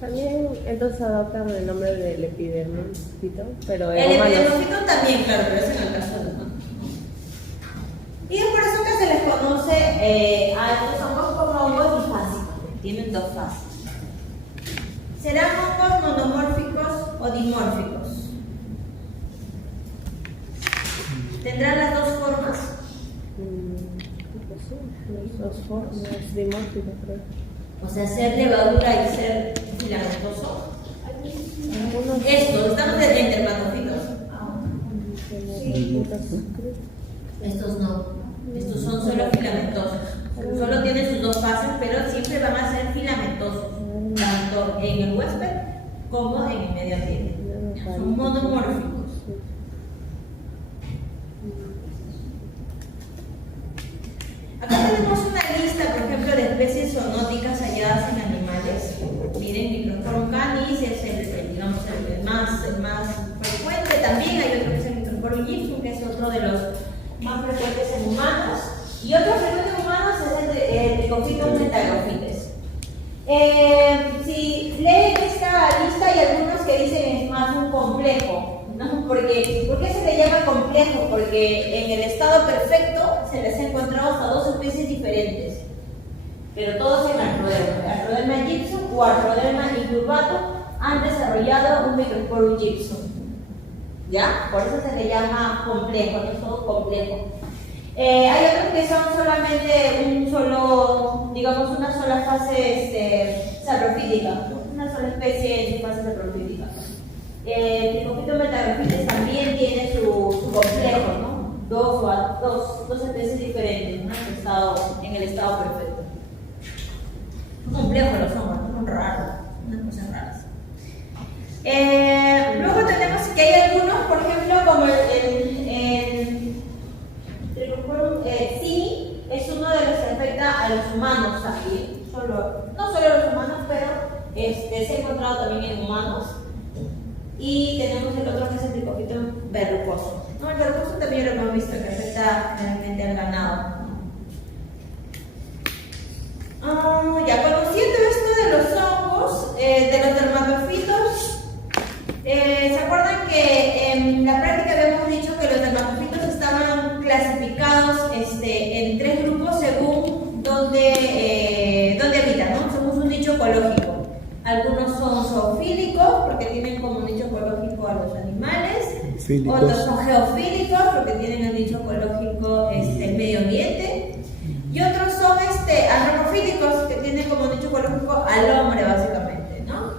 También entonces adoptan el nombre del epidermofito, pero el epidermofito también, claro, pero es en el caso de los humanos. Y es por eso que se les conoce a estos hongos como hongos bifásicos, tienen dos fases. ¿Serán hongos monomórficos o dimórficos? ¿Tendrán las dos formas? Las dos formas, dimórficas, creo. O sea, ser levadura y ser filamentoso. Estos, estamos en dermatofitos. Estos no, estos son solo filamentosos. Solo tienen sus dos fases, pero siempre van a ser filamentosos, tanto en el huésped como en el medio ambiente. Son monomórficos. Acá tenemos una lista, por ejemplo, de especies zoonóticas halladas en animales. Miren, Microsporum canis es el más frecuente. También hay otro que es el Microsporum gypsum, que es otro de los más frecuentes en humanos. Y otro frecuente en humanos es el Tricofitum metaglophytes. Si leen esta lista, hay algunos que dicen es más un complejo. ¿No? ¿Por qué se le llama complejo? Porque en el estado perfecto se les ha encontrado hasta dos especies diferentes, pero todos en Arthroderma. Arthroderma gypsum o Arthroderma incurvatum han desarrollado un Microsporum gypsum. ¿Ya? Por eso se le llama complejo, no es todo complejo. Hay otros que son solamente una sola fase saprofítica, una sola especie en su fase saprofítica. El Tricofitum metaglophytes también tiene su complejo, ¿no? Dos especies diferentes, ¿no? En el estado perfecto. Son complejos los hongos, ¿no? Son raros, unas cosas raras. Luego tenemos que hay algunos, por ejemplo, como el Tricosporum simi, es uno de los que afecta a los humanos también. No solo a los humanos, pero se ha encontrado también en humanos. Y tenemos el otro que es el Tricofitum verrucoso. No, el verrucoso también lo hemos visto que afecta generalmente al ganado. Ya conociendo esto de los hongos, de los dermatofitos, ¿se acuerdan que en la práctica habíamos dicho que los dermatofitos estaban clasificados en tres grupos según dónde habitan, ¿no? Según su nicho ecológico. Algunos son zoofílicos porque tienen como nicho ecológico a los animales. Fílicos. Otros son geofílicos porque tienen el nicho ecológico el medio ambiente. Y otros son antropofílicos que tienen como nicho ecológico al hombre básicamente, ¿no?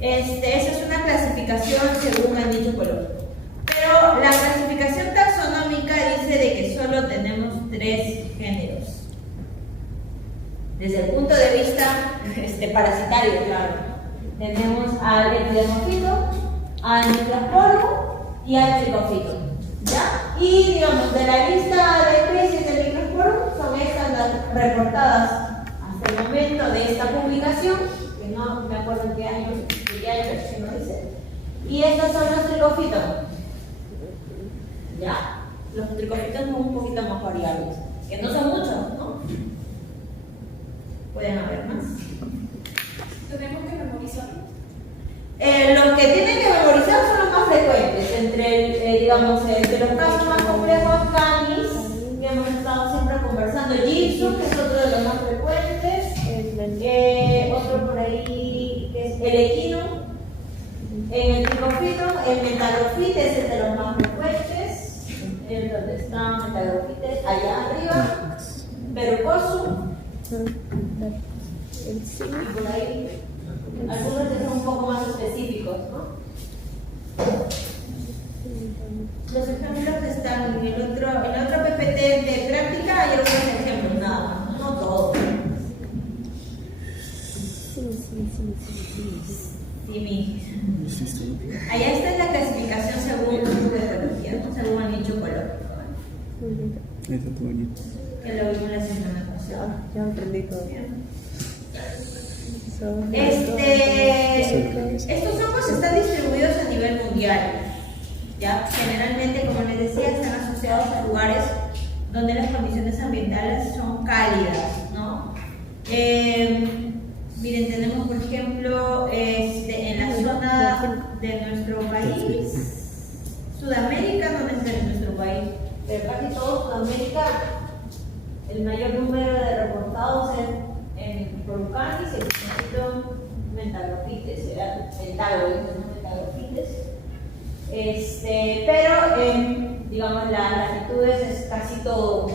Esa es una clasificación según el nicho ecológico. Pero la clasificación taxonómica dice de que solo tenemos tres géneros. Desde el punto de vista parasitario, claro. Tenemos al epidermofito, al microsporum y al tricofitum, ¿ya? Y digamos, de la lista de especies del microsporum son estas las reportadas hasta el momento de esta publicación, que no me acuerdo en qué año, si no dice. Y estos son los tricofitum, ¿ya? Los tricofitum son un poquito más variables, que no son muchos, ¿no? Pueden haber más. ¿Tenemos que memorizar? Los que tienen que memorizar son los más frecuentes. Entre los casos más complejos, canis, que hemos estado siempre conversando, gypsum, que es otro de los más frecuentes, otro por ahí que es el equino, en el tricofitum, el metaglophytes es de los más frecuentes, donde está metaglophytes, allá arriba, verrucosum. Y por ahí algunos son un poco más específicos, ¿no? Los ejemplos están en el otro PPT de práctica, hay algunos ejemplos, nada más, no todos. Sí. Allá está la clasificación según su etiología, ¿no? Según el nicho ecológico. Ahí está tu bonito. Que lo vimos la semana pasada. Ya aprendí todo. Estos hongos están distribuidos a nivel mundial. ¿Ya? Generalmente, como les decía, están asociados a lugares donde las condiciones ambientales son cálidas, ¿no? Miren, tenemos por ejemplo en la zona de nuestro país, Sudamérica no es nuestro país, pero casi todo Sudamérica, el mayor número de reportados en Prolucanis y el Mentagrophytes, pero digamos las latitudes es casi todo el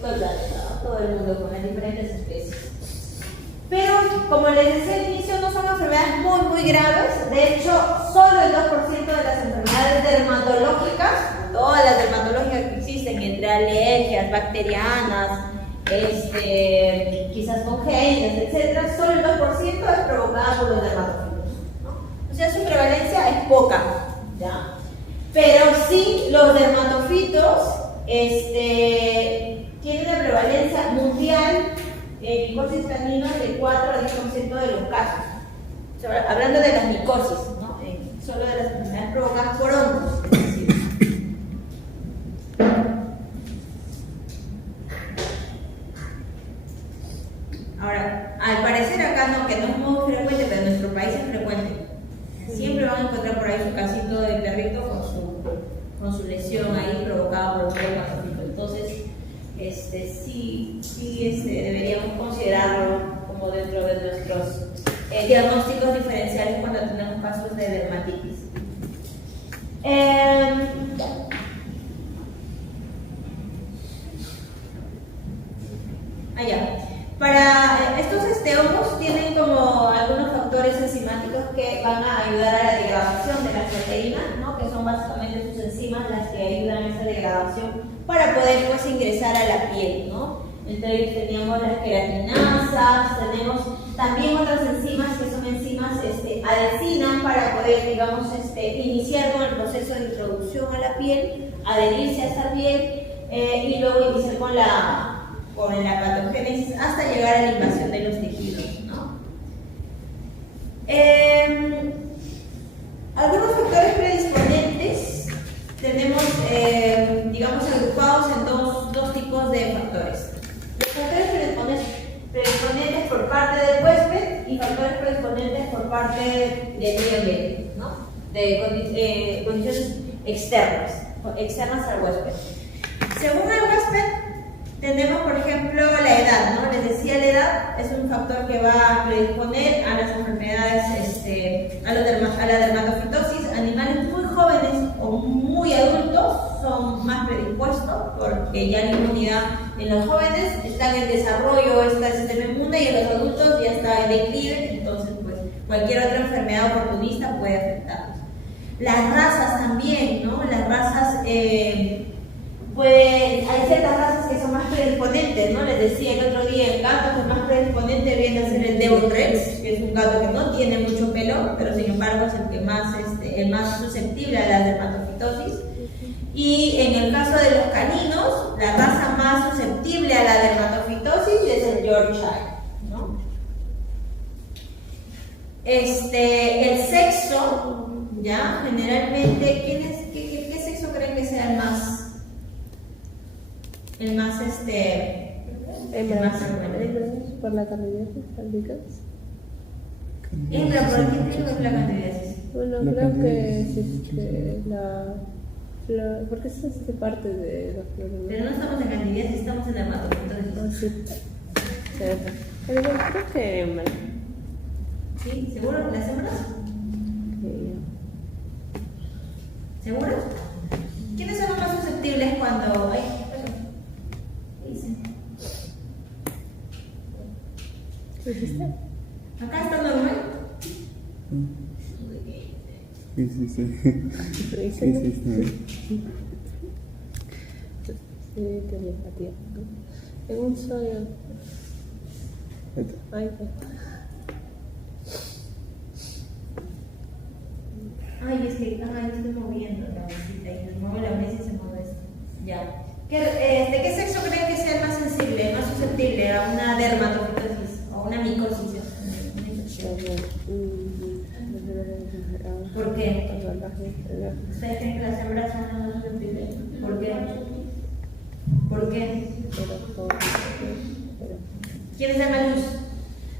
planeta, todo el mundo con las diferentes especies. Pero, como les decía al inicio, no son enfermedades muy graves. De hecho, solo el 2% de las enfermedades dermatológicas, todas las dermatológicas que existen, entre alergias, bacterianas, quizás congénitas, etc., solo el 2% es provocada por los dermatofitos, ¿no? O sea, su prevalencia es poca, ¿ya? Pero sí, los dermatofitos tienen una prevalencia mundial en micosis canina de 4 a 10% de los casos. O sea, hablando de las micosis, ¿no? Solo de las enfermedades provocadas por hongos. Ahora, al parecer acá no, que no es muy frecuente, pero en nuestro país es frecuente. Siempre van a encontrar por ahí su casito de perrito con su lesión ahí provocada por un dermatofito. Entonces, sí deberíamos considerarlo como dentro de nuestros diagnósticos diferenciales cuando tenemos casos de dermatitis. Para estos hongos tienen como algunos factores enzimáticos que van a ayudar a la degradación de las proteínas, ¿no? Que son básicamente sus enzimas las que ayudan a esa degradación para poder pues ingresar a la piel, ¿no? Entre ellos teníamos las queratinasas, tenemos también otras enzimas que son enzimas adhesinas para poder, digamos, iniciar con el proceso de introducción a la piel, adherirse a esa piel y luego iniciar con la patogénesis hasta llegar a la invasión de los tejidos, ¿no? Algunos factores predisponentes tenemos, digamos, agrupados en dos tipos de factores. Los factores predisponentes por parte del huésped y factores predisponentes por parte del medio ambiente, ¿no? De condiciones externas al huésped. Según el huésped, tenemos, por ejemplo, la edad, ¿no? Les decía, la edad es un factor que va a predisponer a las enfermedades, a la dermatofitosis. Animales muy jóvenes o muy adultos son más predispuestos porque ya la inmunidad en los jóvenes está en desarrollo este sistema inmune y en los adultos ya está en declive, entonces pues cualquier otra enfermedad oportunista puede afectarlos. Las razas también, ¿no? Las razas hay ciertas razas que son más predisponentes, ¿no? Les decía el otro día, el gato que es más predisponente viene a ser el Devon Rex, que es un gato que no tiene mucho pelo, pero sin embargo es el más susceptible a la dermatofitosis. Y en el caso de los caninos, la raza más susceptible a la dermatofitosis es el Yorkshire, ¿no? El sexo, ¿ya? Generalmente, ¿qué sexo creen que sea el más por la candidiasis albicans. Hembra, ¿por qué creo que es la candidiasis? Bueno, creo que es porque esa es parte de la flor. Pero no estamos en candidiasis, estamos en dermatofitosis. Pero bueno, creo que hembra. ¿Sí? ¿Seguro? ¿Las hembras? ¿Seguro? ¿Quiénes son los más susceptibles cuando hay? ¿Acá está normal? Sí. Telepatía. En un sueño. Ahí está. Ay, es que estoy moviendo la mesita y se mueve la mesa y se mueve esto. Ya. ¿De qué sexo creen que sea el más sensible, el más susceptible a una dermatofitosis o una micosis? ¿Ustedes creen que las hembras son las más susceptibles? ¿Por qué? ¿Por qué? ¿Quién es de luz?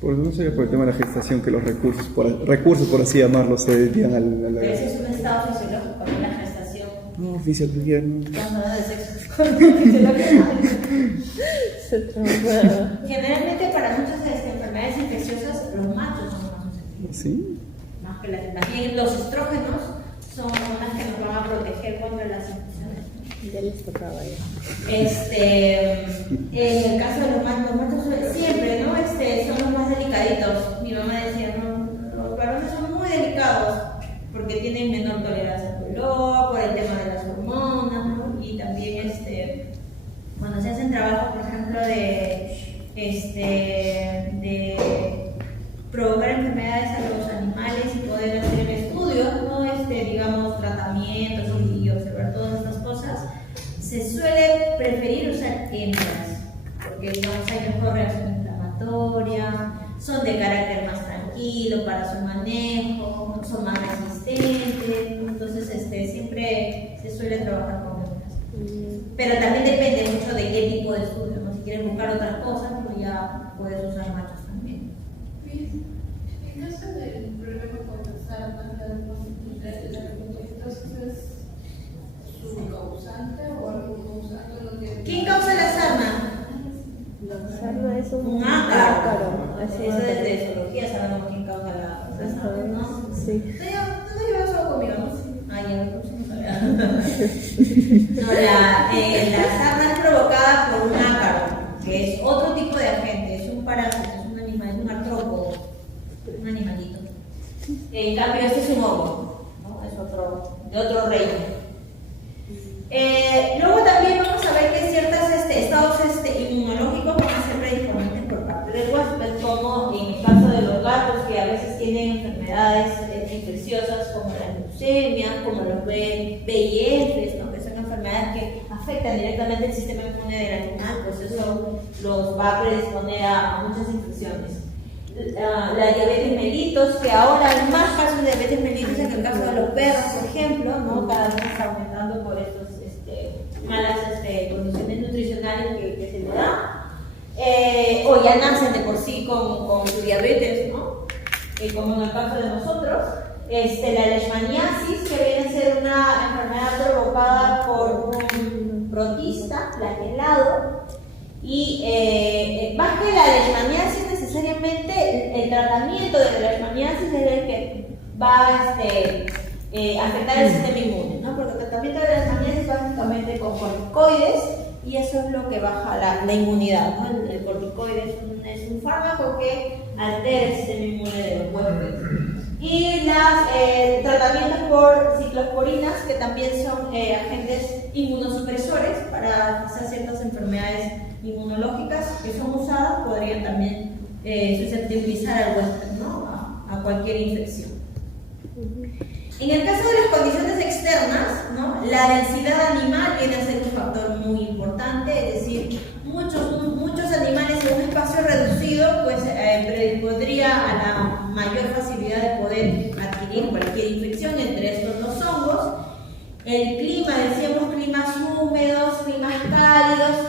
Por no sería por el tema de la gestación, que los recursos, por así llamarlo, se dedican a la... Pero ese es un estado fisiológico, no la gestación. No, fisiología no. Estamos hablando de sexo. Generalmente para muchas enfermedades infecciosas los machos son más susceptibles. ¿Sí? Más que las hembras. Bien, los estrógenos son las que nos van a proteger contra las infecciones. Ya les tocaba ya. En el caso de los machos siempre, ¿no? Son los más delicaditos. Mi mamá decía, no, los varones son muy delicados porque tienen menor tolerancia al dolor, por el tema de las hormonas, ¿no? Y también cuando se hacen trabajos, por ejemplo, de provocar enfermedades a los animales y poder hacer estudios, ¿no? Digamos, tratamientos y observar todas estas cosas, se suele preferir usar hembras, porque digamos hay mejor reacción inflamatoria, son de carácter más tranquilo para su manejo, son más resistentes, entonces siempre se suele trabajar con hembras. Pero también depende mucho de qué tipo de estudio, ¿no? Si quieres buscar otras cosas, pues ya puedes usar machos también. En caso del problema con las armas, entonces es su causante o algún causante. ¿Quién causa las armas? La sarna es un ácaro. Eso es de zoología, sabemos quién causa las armas, ¿no? Sí. ¿Tú no llevas algo conmigo, no? Ah, ya, no, la sarna es provocada por un ácaro, que es otro tipo de agente, es un parásito, es un animal, es un artrópodo, un animalito. En cambio, este es un hongo, ¿no? Es de otro reino. Luego también vamos a ver que ciertos estados inmunológicos van a ser predisponentes por parte del huésped, como en el caso de los gatos que a veces tienen enfermedades infecciosas como las leucemias, como los VIH, ¿no? Que son enfermedades que afectan directamente el sistema inmune del animal, pues eso los va a predisponer a muchas infecciones. La diabetes mellitus, que ahora hay más casos de diabetes mellitus en el caso de los perros, por ejemplo, ¿no? Cada vez está aumentando por estos malas condiciones nutricionales que se le dan, o ya nacen de por sí con su diabetes, ¿no? Como en el caso de nosotros. La leishmaniasis, que viene a ser una enfermedad provocada por un protista flagelado, y más que la leishmaniasis necesariamente el tratamiento de la leishmaniasis es el que va a afectar el sistema inmune, ¿no? Porque el tratamiento de la leishmaniasis es básicamente con corticoides y eso es lo que baja la inmunidad, ¿no? El corticoide es un fármaco que altera el sistema inmune de los huéspedes. Y los tratamientos por ciclosporinas, que también son agentes inmunosupresores para quizás ciertas enfermedades inmunológicas que son usadas, podrían también susceptibilizar al huésped, ¿no? a cualquier infección. En el caso de las condiciones externas, ¿no? La densidad animal viene a ser un factor muy importante, es decir, muchos animales en un espacio reducido pues predispondría a la mayor facilidad de poder adquirir cualquier infección, entre estos los hongos. El clima, decíamos climas húmedos, climas cálidos,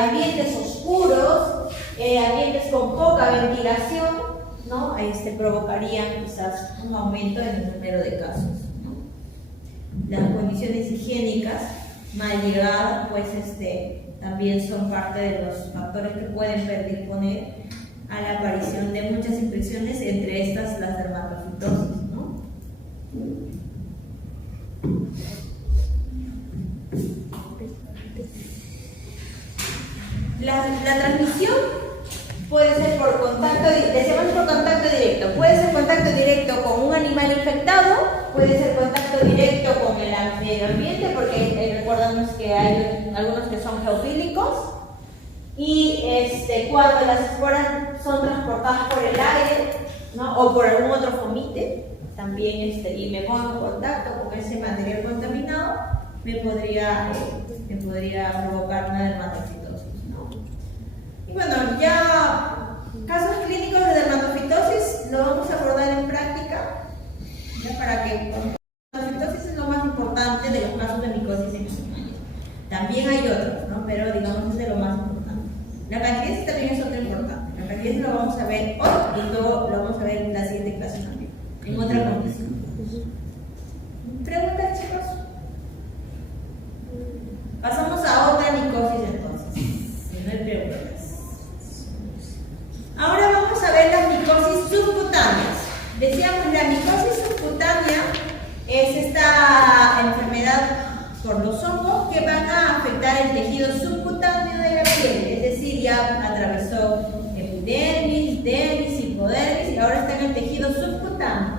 ambientes oscuros, ambientes con poca ventilación, ¿no? Provocarían quizás un aumento en el número de casos, ¿no? Las condiciones higiénicas mal llegadas, pues también son parte de los factores que pueden predisponer a la aparición de muchas infecciones, entre estas las dermatofitosis, ¿no? La transmisión puede ser por contacto, decíamos por contacto directo, puede ser contacto directo con un animal infectado, puede ser contacto directo con el medio ambiente, porque recordamos que hay algunos que son geofílicos, y cuando las esporas son transportadas por el aire, ¿no? O por algún otro fomite, también y me pongo en contacto con ese material contaminado, me podría provocar una dermatofitosis, ¿no? Y bueno, ya casos clínicos de dermatofitosis lo vamos a abordar en práctica, ya para para que la aftosis es lo más importante de los casos de micosis en los humanos. También hay otros, ¿no? Pero digamos es de lo más importante. La candidiasis también es otro importante. La candidiasis lo vamos a ver hoy y luego lo vamos a ver en la siguiente clase también, en otra condición. ¿Preguntas, chicos? Pasamos a otra micosis entonces, si no hay preguntas. Ahora vamos a ver las micosis subcutáneas. Decíamos, la micosis subcutánea es esta enfermedad por los hongos que van a afectar el tejido subcutáneo de la piel, es decir, ya atravesó epidermis, dermis, hipodermis y ahora está en el tejido subcutáneo.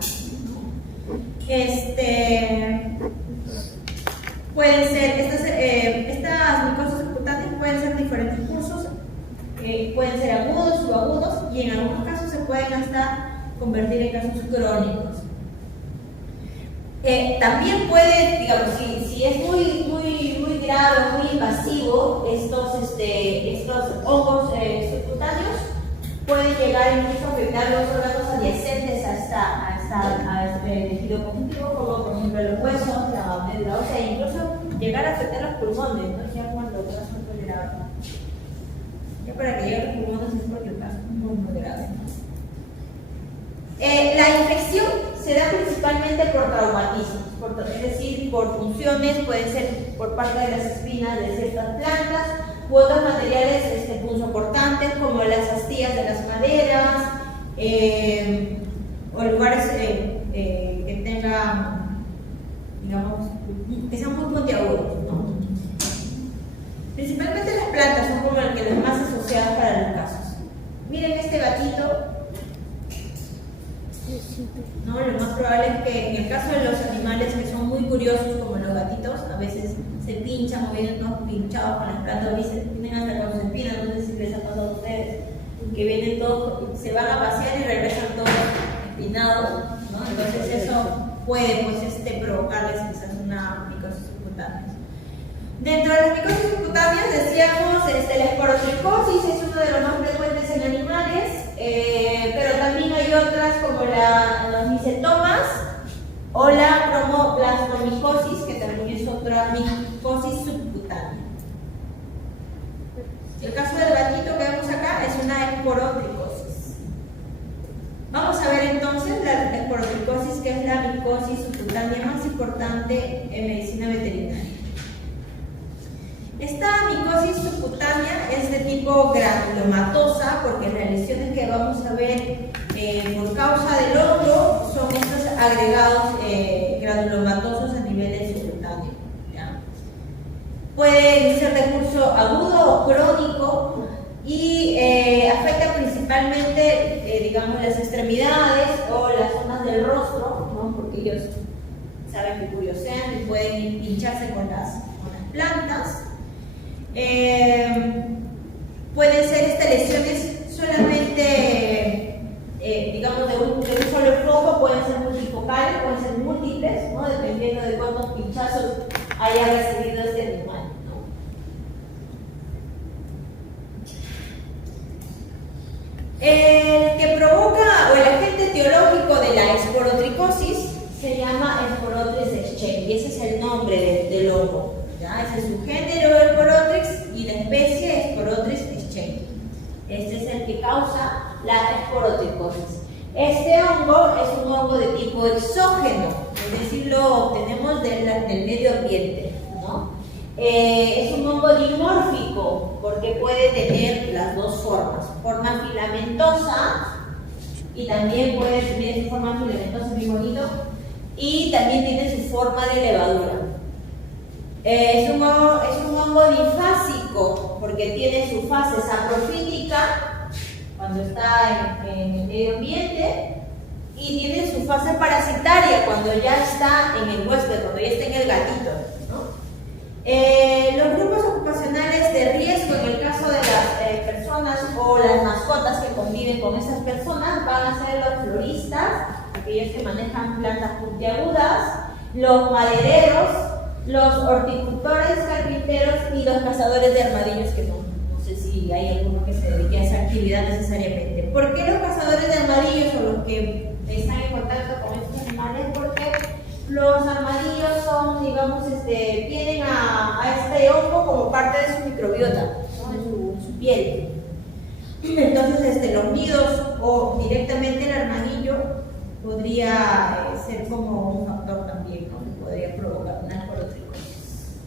Pueden ser, estas micosis subcutáneas pueden ser diferentes cursos, pueden ser agudos, subagudos y en algunos casos se pueden hasta convertir en casos crónicos. También puede, digamos, si es muy grave, muy invasivo, estos hongos subcutáneos pueden llegar incluso a afectar los órganos adyacentes a este tejido cognitivo, como por ejemplo los huesos, la médula ósea, e incluso llegar a afectar los pulmones, ¿no? Ya cuando el caso es muy grave. Ya para que lleguen los pulmones es porque el caso es muy grave, ¿no? La infección se da principalmente por traumatismos, es decir, por funciones, pueden ser por parte de las espinas de ciertas plantas u otros materiales punzocortantes como las astillas de las maderas o lugares que tengan, digamos, que sean muy puntiagudos, ¿no? Principalmente las plantas son como las más asociadas para los casos. Miren este gatito. No, lo más probable es que en el caso de los animales que son muy curiosos, como los gatitos, a veces se pinchan o vienen todos pinchados con las plantas, vienen hasta con sus espinas, no sé si les ha pasado a ustedes, que vienen todos, se van a pasear y regresan todos espinados, ¿no? Entonces eso puede provocarles quizás una micosis subcutánea. Dentro de las micosis subcutáneas decíamos la esporotricosis es uno de los más frecuentes en animales, pero también hay otras como los micetomas o la cromoplasmomicosis, que también es otra micosis subcutánea. El caso del gatito que vemos acá es una esporotricosis. Vamos a ver entonces la esporotricosis, que es la micosis subcutánea más importante en medicina veterinaria. Esta micosis subcutánea es de tipo granulomatosa porque las lesiones que vamos a ver por causa del hongo son estos agregados granulomatosos a nivel subcutáneo. ¿Ya? Puede ser de curso agudo o crónico y afecta principalmente, digamos, las extremidades o las zonas del rostro, ¿no? Porque ellos saben que curiosean y pueden pincharse con las plantas. Pueden ser lesiones solamente, digamos, de un solo flujo, pueden ser multifocales, pueden ser múltiples, ¿no? Dependiendo de cuántos pinchazos haya recibido este animal, ¿no? El que provoca, o el agente etiológico de la esporotricosis se llama Sporotris exchange, y ese es el nombre del hongo. ¿Ya? Ese es su género, Esporotrix, y la especie Sporotris exchange. Este es el que causa la esporotricosis. Este hongo es un hongo de tipo exógeno, es decir, lo obtenemos del medio ambiente, ¿no? Es un hongo dimórfico porque puede tener las dos formas, forma filamentosa, y también puede tener su forma filamentosa muy bonito, y también tiene su forma de levadura. Es un hongo difásico porque tiene su fase saprofítica cuando está en el medio ambiente y tiene su fase parasitaria cuando ya está en el huésped, cuando ya está en el gatito, ¿no? Los grupos ocupacionales de riesgo en el caso de las personas o las mascotas que conviven con esas personas van a ser los floristas, aquellos que manejan plantas puntiagudas, los madereros, los horticultores, carpinteros y los cazadores de armadillos, que no sé si hay alguno que se dedique a esa actividad necesariamente. ¿Por qué los cazadores de armadillos o los que están en contacto con estos animales? Porque Los armadillos son, digamos, tienen a este hongo como parte de su microbiota, ¿no? De su piel. Entonces, los nidos o directamente el armadillo podría ser como un factor también, ¿no? Que podría provocar una esporotricosis.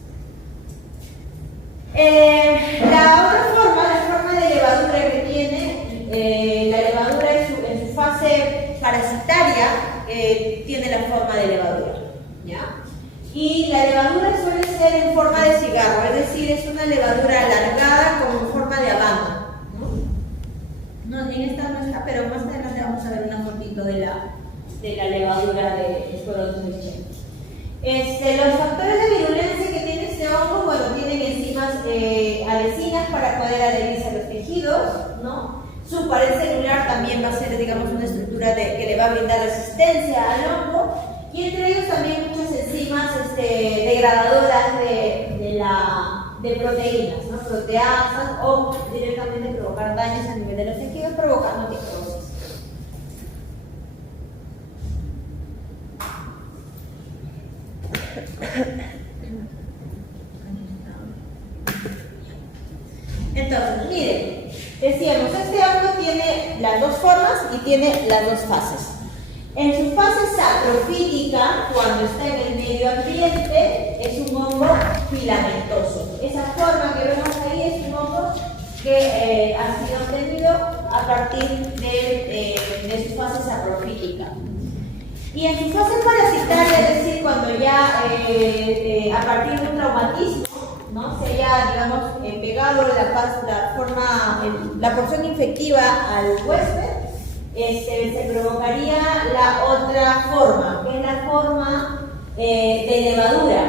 La otra forma, la forma de levadura que tiene, la levadura en su fase parasitaria tiene la forma de levadura, ¿ya? Y la levadura suele ser en forma de cigarro, es decir, es una levadura alargada con forma de habano, ¿no? No, en esta no está, pero más adelante vamos a ver una fotito de la levadura de Sporozoite. Los factores de virulencia que tiene este hongo, bueno, tienen enzimas adhesivas para poder adherirse a los tejidos, ¿no? Su pared celular también va a ser, digamos, una estructura que le va a brindar resistencia al hongo, y entre ellos también muchas enzimas degradadoras de proteínas, ¿no? Proteasas, o directamente provocar daños a nivel de los tejidos, provocando necrosis. Entonces, miren, decíamos, este hongo tiene las dos formas y tiene las dos fases. En su fase saprofítica, cuando está en el medio ambiente, es un hongo filamentoso. Esa forma que vemos ahí es un hongo que ha sido obtenido a partir de su fase saprofítica. Y en su fase parasitaria, es decir, cuando ya a partir de un traumatismo, ¿no? Se haya, digamos, pegado la porción infectiva al huésped, se provocaría la otra forma, que es la forma de levadura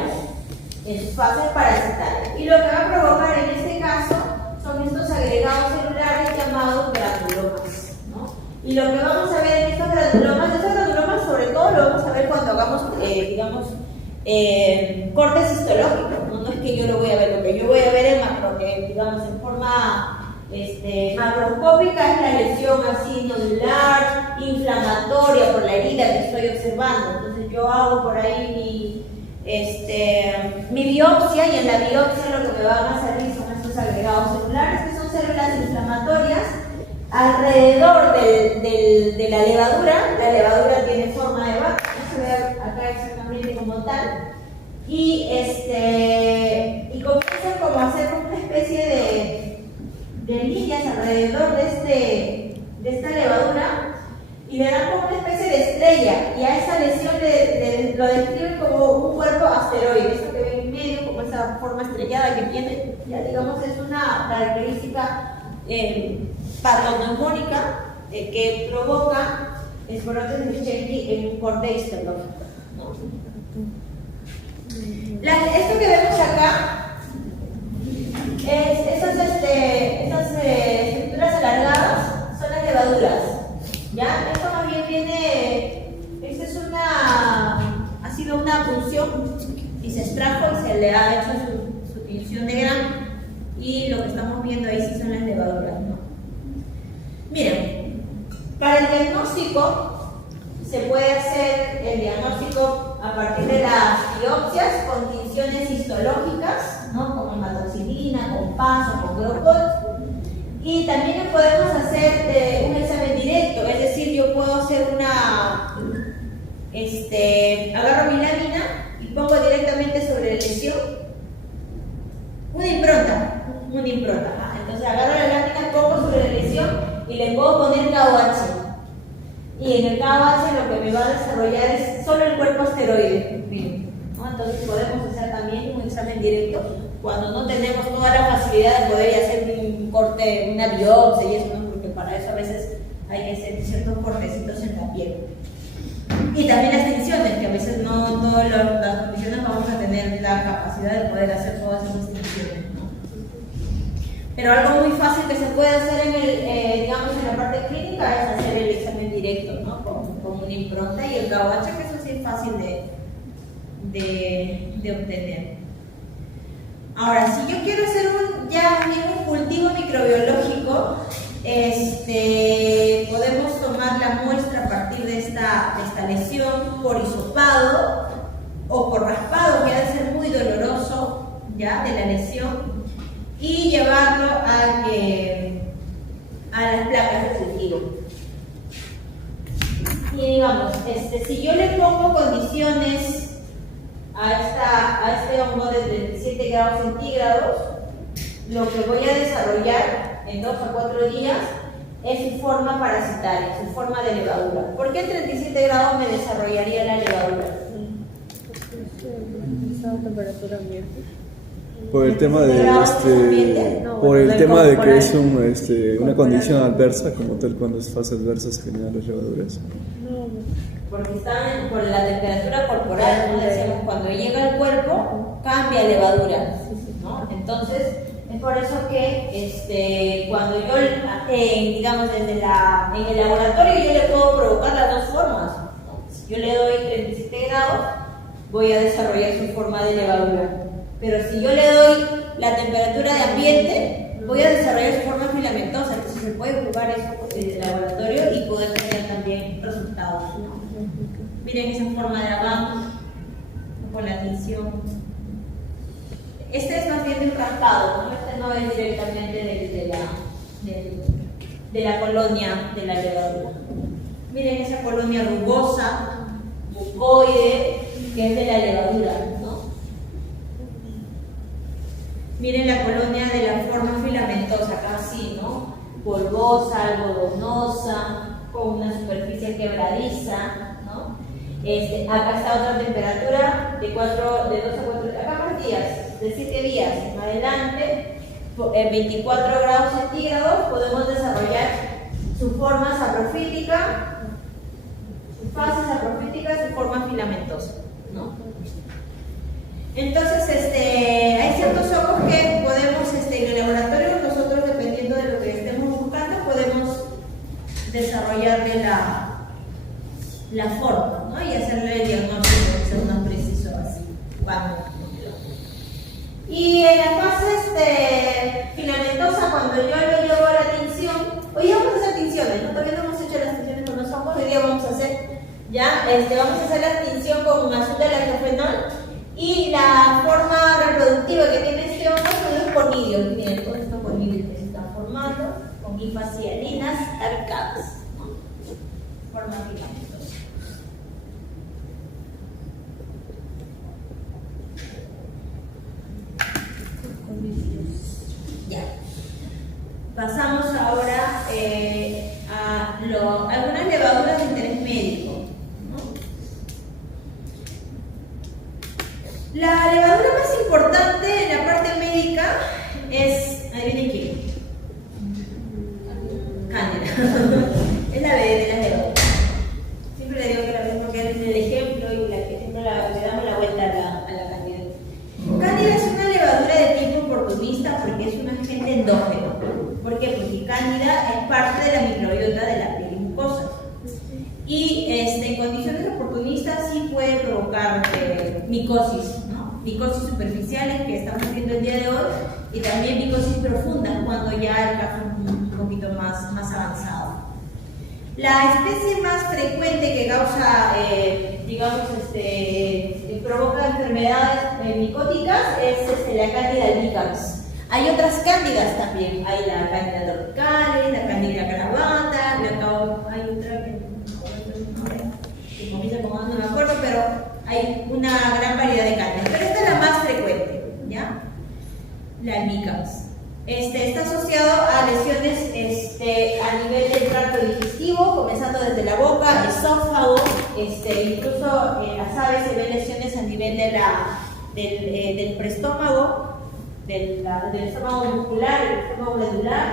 en su fase parasitaria. Y lo que va a provocar en este caso son estos agregados celulares llamados granulomas, ¿no? Y lo que vamos a ver en estos granulomas sobre todo lo vamos a ver cuando hagamos, digamos, cortes histológicos, ¿no? No es que yo lo voy a ver, lo que yo voy a ver es digamos, en forma macroscópica es la lesión así nodular, inflamatoria por la herida que estoy observando. Entonces yo hago por ahí mi biopsia, y en la biopsia lo que me van a salir son estos agregados celulares, que son células inflamatorias alrededor de la levadura. La levadura tiene forma de vaca, no se ve acá exactamente como tal, y comienzan como a hacer una especie de líneas alrededor de esta levadura, y le dan como una especie de estrella, y a esa lesión lo describen como un cuerpo asteroide. Esto que ven en medio, como esa forma estrellada que tiene, ya digamos es una característica patoneumónica que provoca esporosis de Schenck en un corte histológico, ¿no? Esto que vemos acá, esas estructuras alargadas son las levaduras, ¿ya? Esto más bien viene, ha sido una punción y se extrajo y se le ha hecho su tinción de grano, y lo que estamos viendo ahí sí son las levaduras, ¿no? Miren, para el diagnóstico se puede hacer el diagnóstico a partir de las biopsias con tinciones histológicas, ¿no? Con hematoxilina, con PAS o con Glaucol. Y también podemos hacer un examen directo, es decir, yo puedo hacer agarro mi lámina y pongo directamente sobre la lesión una impronta. Entonces agarro la lámina, pongo sobre la lesión y le puedo poner KOH. Y en el KOH lo que me va a desarrollar es solo el cuerpo asteroide, ¿no? Entonces podemos hacer también un examen directo cuando no tenemos toda la facilidad de poder hacer un corte, una biopsia y eso, ¿no? Porque para eso a veces hay que hacer ciertos cortecitos en la piel. Y también las tinciones, que a veces no todas las condiciones vamos a tener la capacidad de poder hacer todas esas tinciones, ¿no? Pero algo muy fácil que se puede hacer digamos, en la parte clínica es hacer el examen directo, ¿no? Con una impronta y el KOH, que eso sí es fácil de obtener. Ahora, si yo quiero hacer un cultivo microbiológico, podemos tomar la muestra a partir de esta lesión por hisopado, a las placas de cultivo. Y digamos, si yo le pongo condiciones a este hongo de 37 grados centígrados, lo que voy a desarrollar en 2 a 4 días es su forma parasitaria, su forma de levadura. ¿Por qué en 37 grados me desarrollaría la levadura? Temperatura ambiente. Por el tema de que es una condición adversa, como tal, cuando es fase adversa se generan las levaduras. Porque están por la temperatura corporal, ¿no? Decíamos, cuando llega al cuerpo cambia levadura, ¿no? Entonces es por eso que cuando yo, digamos, en el laboratorio yo le puedo provocar las dos formas, ¿no? Si yo le doy 37 grados, voy a desarrollar su forma de levadura. Pero si yo le doy la temperatura de ambiente, voy a desarrollar su forma filamentosa. Entonces se puede jugar eso en el laboratorio y poder tener también resultados, ¿no? Miren esa forma de abajo, con la tinción. Este es más bien de un raspado, ¿no? Este no es directamente de la colonia de la levadura. Miren esa colonia rugosa, bucoide, que es de la levadura, ¿no? Miren la colonia de la forma filamentosa, acá así, ¿no? Polvosa, algodonosa, con una superficie quebradiza, ¿no? Acá está otra temperatura de 2 a 4, acá más días, de 7 días en adelante, en 24 grados centígrados podemos desarrollar su forma saprofítica, sus fases saprofíticas y forma filamentosa, ¿no? Entonces, hay ciertos hongos que podemos, en el laboratorio, nosotros, dependiendo de lo que estemos buscando, podemos desarrollarle la forma, ¿no? Y hacerle el diagnóstico, que sea más preciso así. Vamos. Y en la fase filamentosa, cuando yo lo llevo a la tinción, hoy vamos a hacer tinciones, ¿no? Todavía no hemos hecho las tinciones con los hongos, hoy día vamos a hacer, vamos a hacer la tinción con azul de lactofenol. Y la forma reproductiva que tiene este hongo son los conidios. Miren, todos estos conidios que se están formando con hifas hialinas arcadas, ¿no? Forma filamentosa. Ya. Pasamos ahora a algunas levaduras de interés médico. La levadura más importante en la parte médica es, adivinen quién, Cándida. Es la de las levaduras. Siempre le digo que la vez porque es el ejemplo y la que siempre le damos la vuelta a la Cándida. Cándida es una levadura de tipo oportunista porque es un agente endógeno. ¿Por qué? Porque Cándida es parte de la microbiota de la piel y mucosa. Y en condiciones oportunistas sí puede provocar micosis, ¿no? Micosis superficiales que estamos viendo el día de hoy y también micosis profundas cuando ya el caso es un poquito más avanzado. La especie más frecuente que causa, provoca enfermedades micóticas es la Cándida albicans. Hay otras cándidas también, hay la Cándida tropicalis, la Cándida clavata, hay otra que comienza con no me acuerdo, pero hay una gran variedad de cándidas, pero esta es la más frecuente, ¿ya? La albicans. Está asociado a lesiones a nivel del tracto digestivo, comenzando desde la boca, esófago, incluso en las aves se ven lesiones a nivel del preestómago, del estómago muscular, del estómago glandular.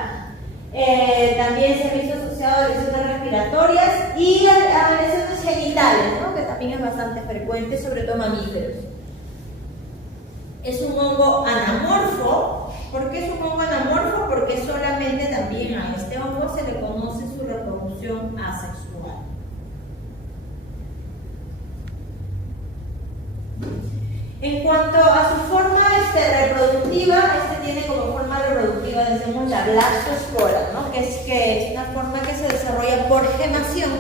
También se ha visto asociado a lesiones respiratorias y a lesiones genitales, ¿no? Que también es bastante frecuente, sobre todo mamíferos. Es un hongo anamorfo. ¿Por qué es un hongo anamorfo? Porque solamente también a este hongo se le conoce su reproducción asexual. En cuanto a su forma reproductiva, tiene como forma reproductiva, decimos la blastospora, ¿no? que es una forma que se desarrolla por gemación,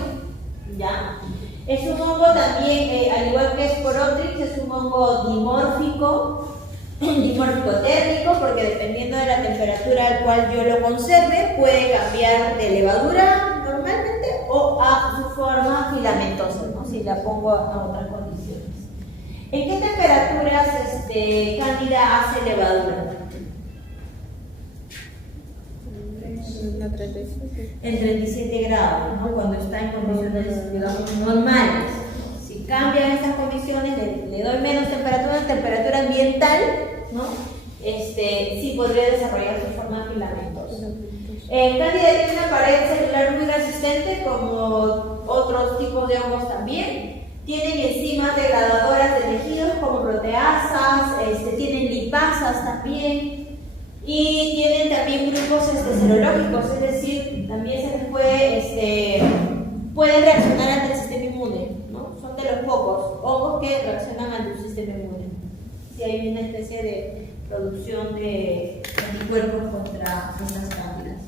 ¿ya? Es un hongo también, al igual que Sporotrix, es un hongo dimórfico, dimórfico térmico, porque dependiendo de la temperatura al cual yo lo conserve, puede cambiar de levadura normalmente o a su forma filamentosa, ¿no? Si la pongo a otras condiciones. ¿En qué temperaturas Cándida hace levadura? En 37 grados, ¿no? Cuando está en condiciones, digamos, normales. Si cambian estas condiciones, le doy menos temperatura ambiental, ¿no? Sí podría desarrollar su forma filamentosa. Cándida tiene una pared celular muy resistente, como otros tipos de hongos también. Tienen enzimas degradadoras de tejidos como proteasas, tienen lipasas también. Y tienen también grupos serológicos, es decir, también se les pueden reaccionar ante el sistema inmune, ¿no? Son de los pocos hongos que reaccionan ante el sistema inmune. Si hay una especie de producción de anticuerpos contra estas cándidas.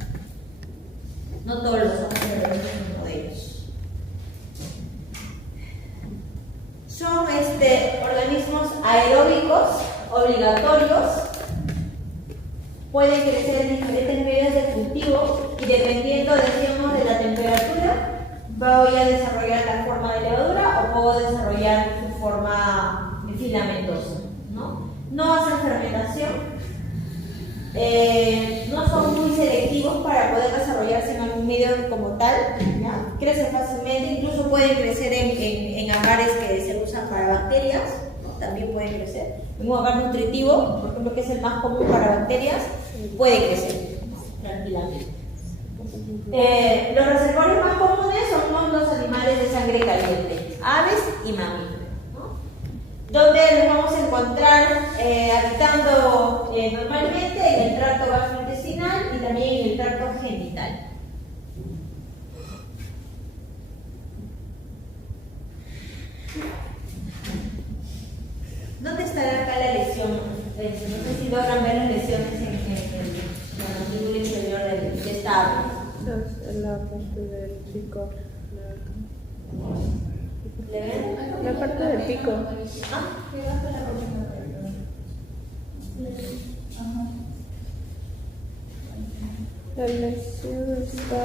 No todos los hongos serológicos son uno de ellos. Son organismos aeróbicos obligatorios. Pueden crecer en diferentes medios de cultivo y dependiendo, decíamos, de la temperatura, voy a desarrollar la forma de levadura o puedo desarrollar su forma filamentosa, ¿no? No hacen fermentación, no son muy selectivos para poder desarrollarse en algún medio como tal, ¿ya? Crecen fácilmente, incluso pueden crecer en agares que se usan para bacterias, ¿no? También pueden crecer. En un agar nutritivo, por ejemplo, que es el más común para bacterias, puede crecer tranquilamente. Los reservorios más comunes son los animales de sangre caliente, aves y mamíferos, ¿no? Donde los vamos a encontrar habitando normalmente en el tracto gastrointestinal y también en el tracto genital. ¿Dónde estará acá la lesión? No sé si logran ver las lesiones en la mandíbula inferior de esta ave. En la parte del pico. ¿Le ven? La parte del pico. La lesión está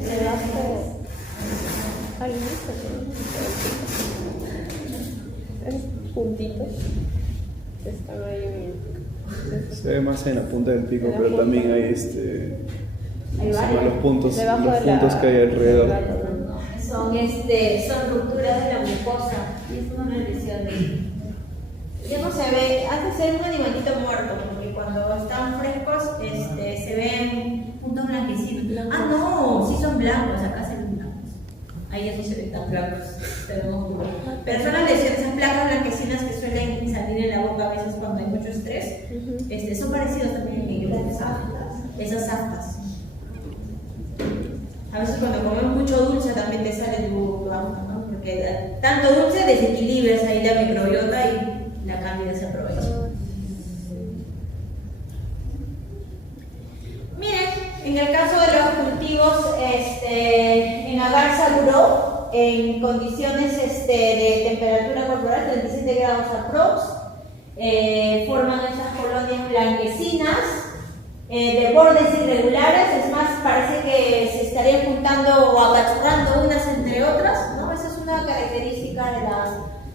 debajo. Al inicio, es puntitos que están ahí en... Se ve más en la punta del pico, pero también hay los puntos que hay alrededor. Son rupturas de la mucosa y es una lesión ya no se ve, hace ser un animalito muerto, porque cuando están frescos se ven puntos blanquecinos. Ah, no, sí son blancos, acá se ven blancos. Ahí ya no se ven tan blancos, pero son las lesiones, esas placas blanquecinas que suelen salir en la boca a veces cuando hay mucho estrés. Son parecidos también en ellos, esas aftas. A veces cuando comemos mucho dulce también te sale tu afta, ¿no? Porque tanto dulce desequilibras ahí la microbiota y la cándida se aprovecha. Miren, en el caso de los cultivos en agar saburó, en condiciones de temperatura corporal, 37 grados aprox, forman estas colonias blanquecinas, de bordes irregulares, es más, parece que se estarían juntando o apachurrando unas entre otras, ¿no? Esa es una característica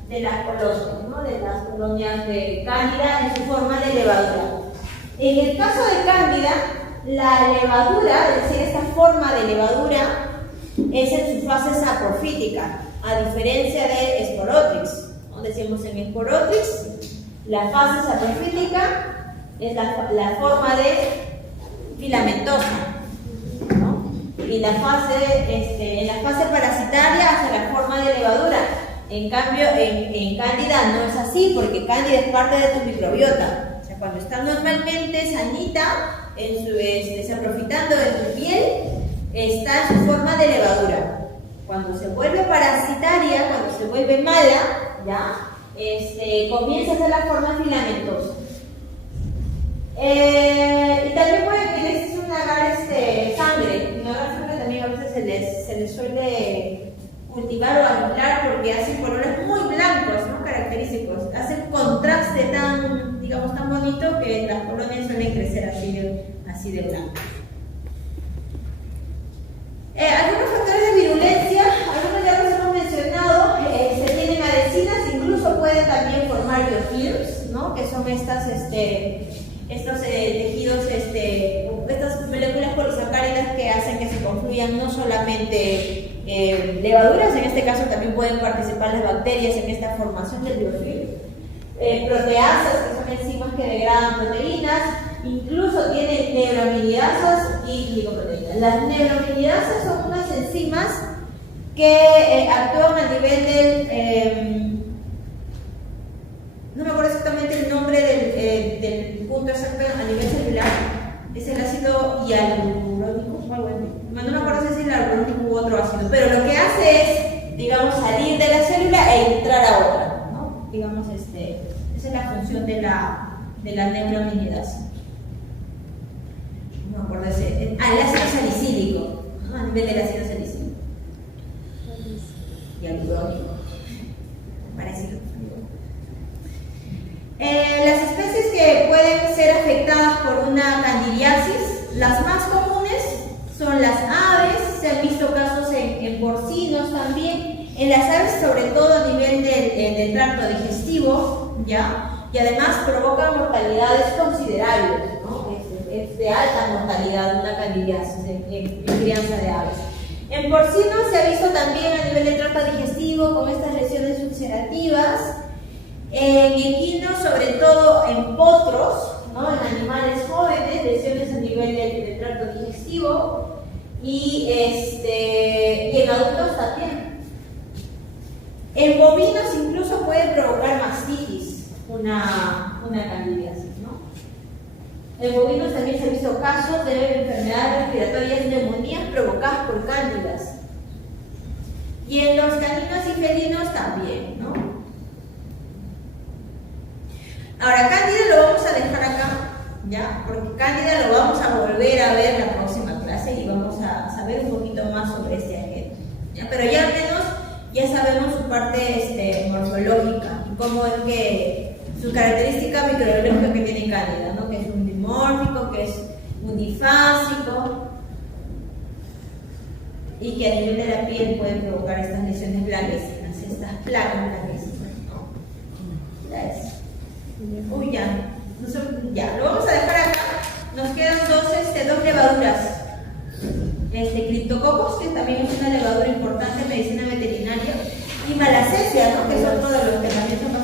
de las colonias, ¿no? De las colonias de cándida en su forma de levadura. En el caso de cándida, la levadura, es decir, esta forma de levadura, es en su fase saprofítica, a diferencia de Sporotrix, ¿no? Decimos en Sporotrix, la fase saprofítica es la forma de filamentosa, ¿no? Y la en la fase parasitaria hace la forma de levadura. En cambio, en cándida no es así, porque cándida es parte de tu microbiota. O sea, cuando está normalmente sanita, saprofitando de tu piel, está en su forma de levadura. Cuando se vuelve parasitaria, cuando se vuelve mala, ¿ya? Comienza a hacer la forma filamentosa. Y también puede que les un agar sangre. En agar sangre también a veces se les suele cultivar o aislar porque hacen colores muy blancos, ¿no? Característicos, hacen contraste tan, digamos, tan bonito que las colonias suelen crecer así de blancos. Algunos factores de virulencia, algunos ya los hemos mencionado, se tienen adhesinas, incluso pueden también formar biofilms, ¿no? Que son estos tejidos, estas moléculas polisacáridas que hacen que se confluyan no solamente levaduras, en este caso también pueden participar las bacterias en esta formación del biofilm, proteasas, que son enzimas que degradan proteínas, incluso tienen neuraminidasas y glicoproteínas. Las neuraminidasas son unas enzimas que actúan a nivel del no me acuerdo exactamente el nombre del punto exacto a nivel celular, es el ácido hialurónico, no me acuerdo si es el hialurónico u otro ácido, pero lo que hace es, digamos, salir de la célula e entrar a otra, ¿no? Digamos, esa es la función de la neuraminidasa. No me acuerdo el ácido salicílico, ¿no? A nivel del ácido salicílico. Hialurónico, parecido. Las especies que pueden ser afectadas por una candidiasis, las más comunes son las aves, se han visto casos en porcinos también, en las aves sobre todo a nivel del tracto digestivo, ¿ya? Y además provocan mortalidades considerables, ¿no? Es de alta mortalidad una candidiasis en crianza de aves. En porcinos se ha visto también a nivel del tracto digestivo con estas lesiones ulcerativas. En equinos, sobre todo en potros, ¿no? En animales jóvenes, lesiones a nivel del tracto digestivo y en adultos también. En bovinos incluso puede provocar mastitis, una candidiasis, ¿no? En bovinos también se han visto casos de enfermedades respiratorias, neumonías provocadas por cándidas. Y en los caninos y felinos también, ¿no? Ahora, Cándida lo vamos a dejar acá, ¿ya? Porque Cándida lo vamos a volver a ver la próxima clase y vamos a saber un poquito más sobre este agente, ¿ya? Pero ya al menos ya sabemos su parte morfológica, cómo es que su característica microbiológica que tiene Cándida, ¿no? Que es un dimórfico, que es unifásico y que a nivel de la piel puede provocar estas lesiones blanquecinas, estas plagas blanquecinas, ¿no? Ya es. Uy, ya, lo vamos a dejar acá. Nos quedan dos levaduras. Criptococos, que también es una levadura importante en medicina veterinaria, y malacesia, ¿no? Que son todos los que también son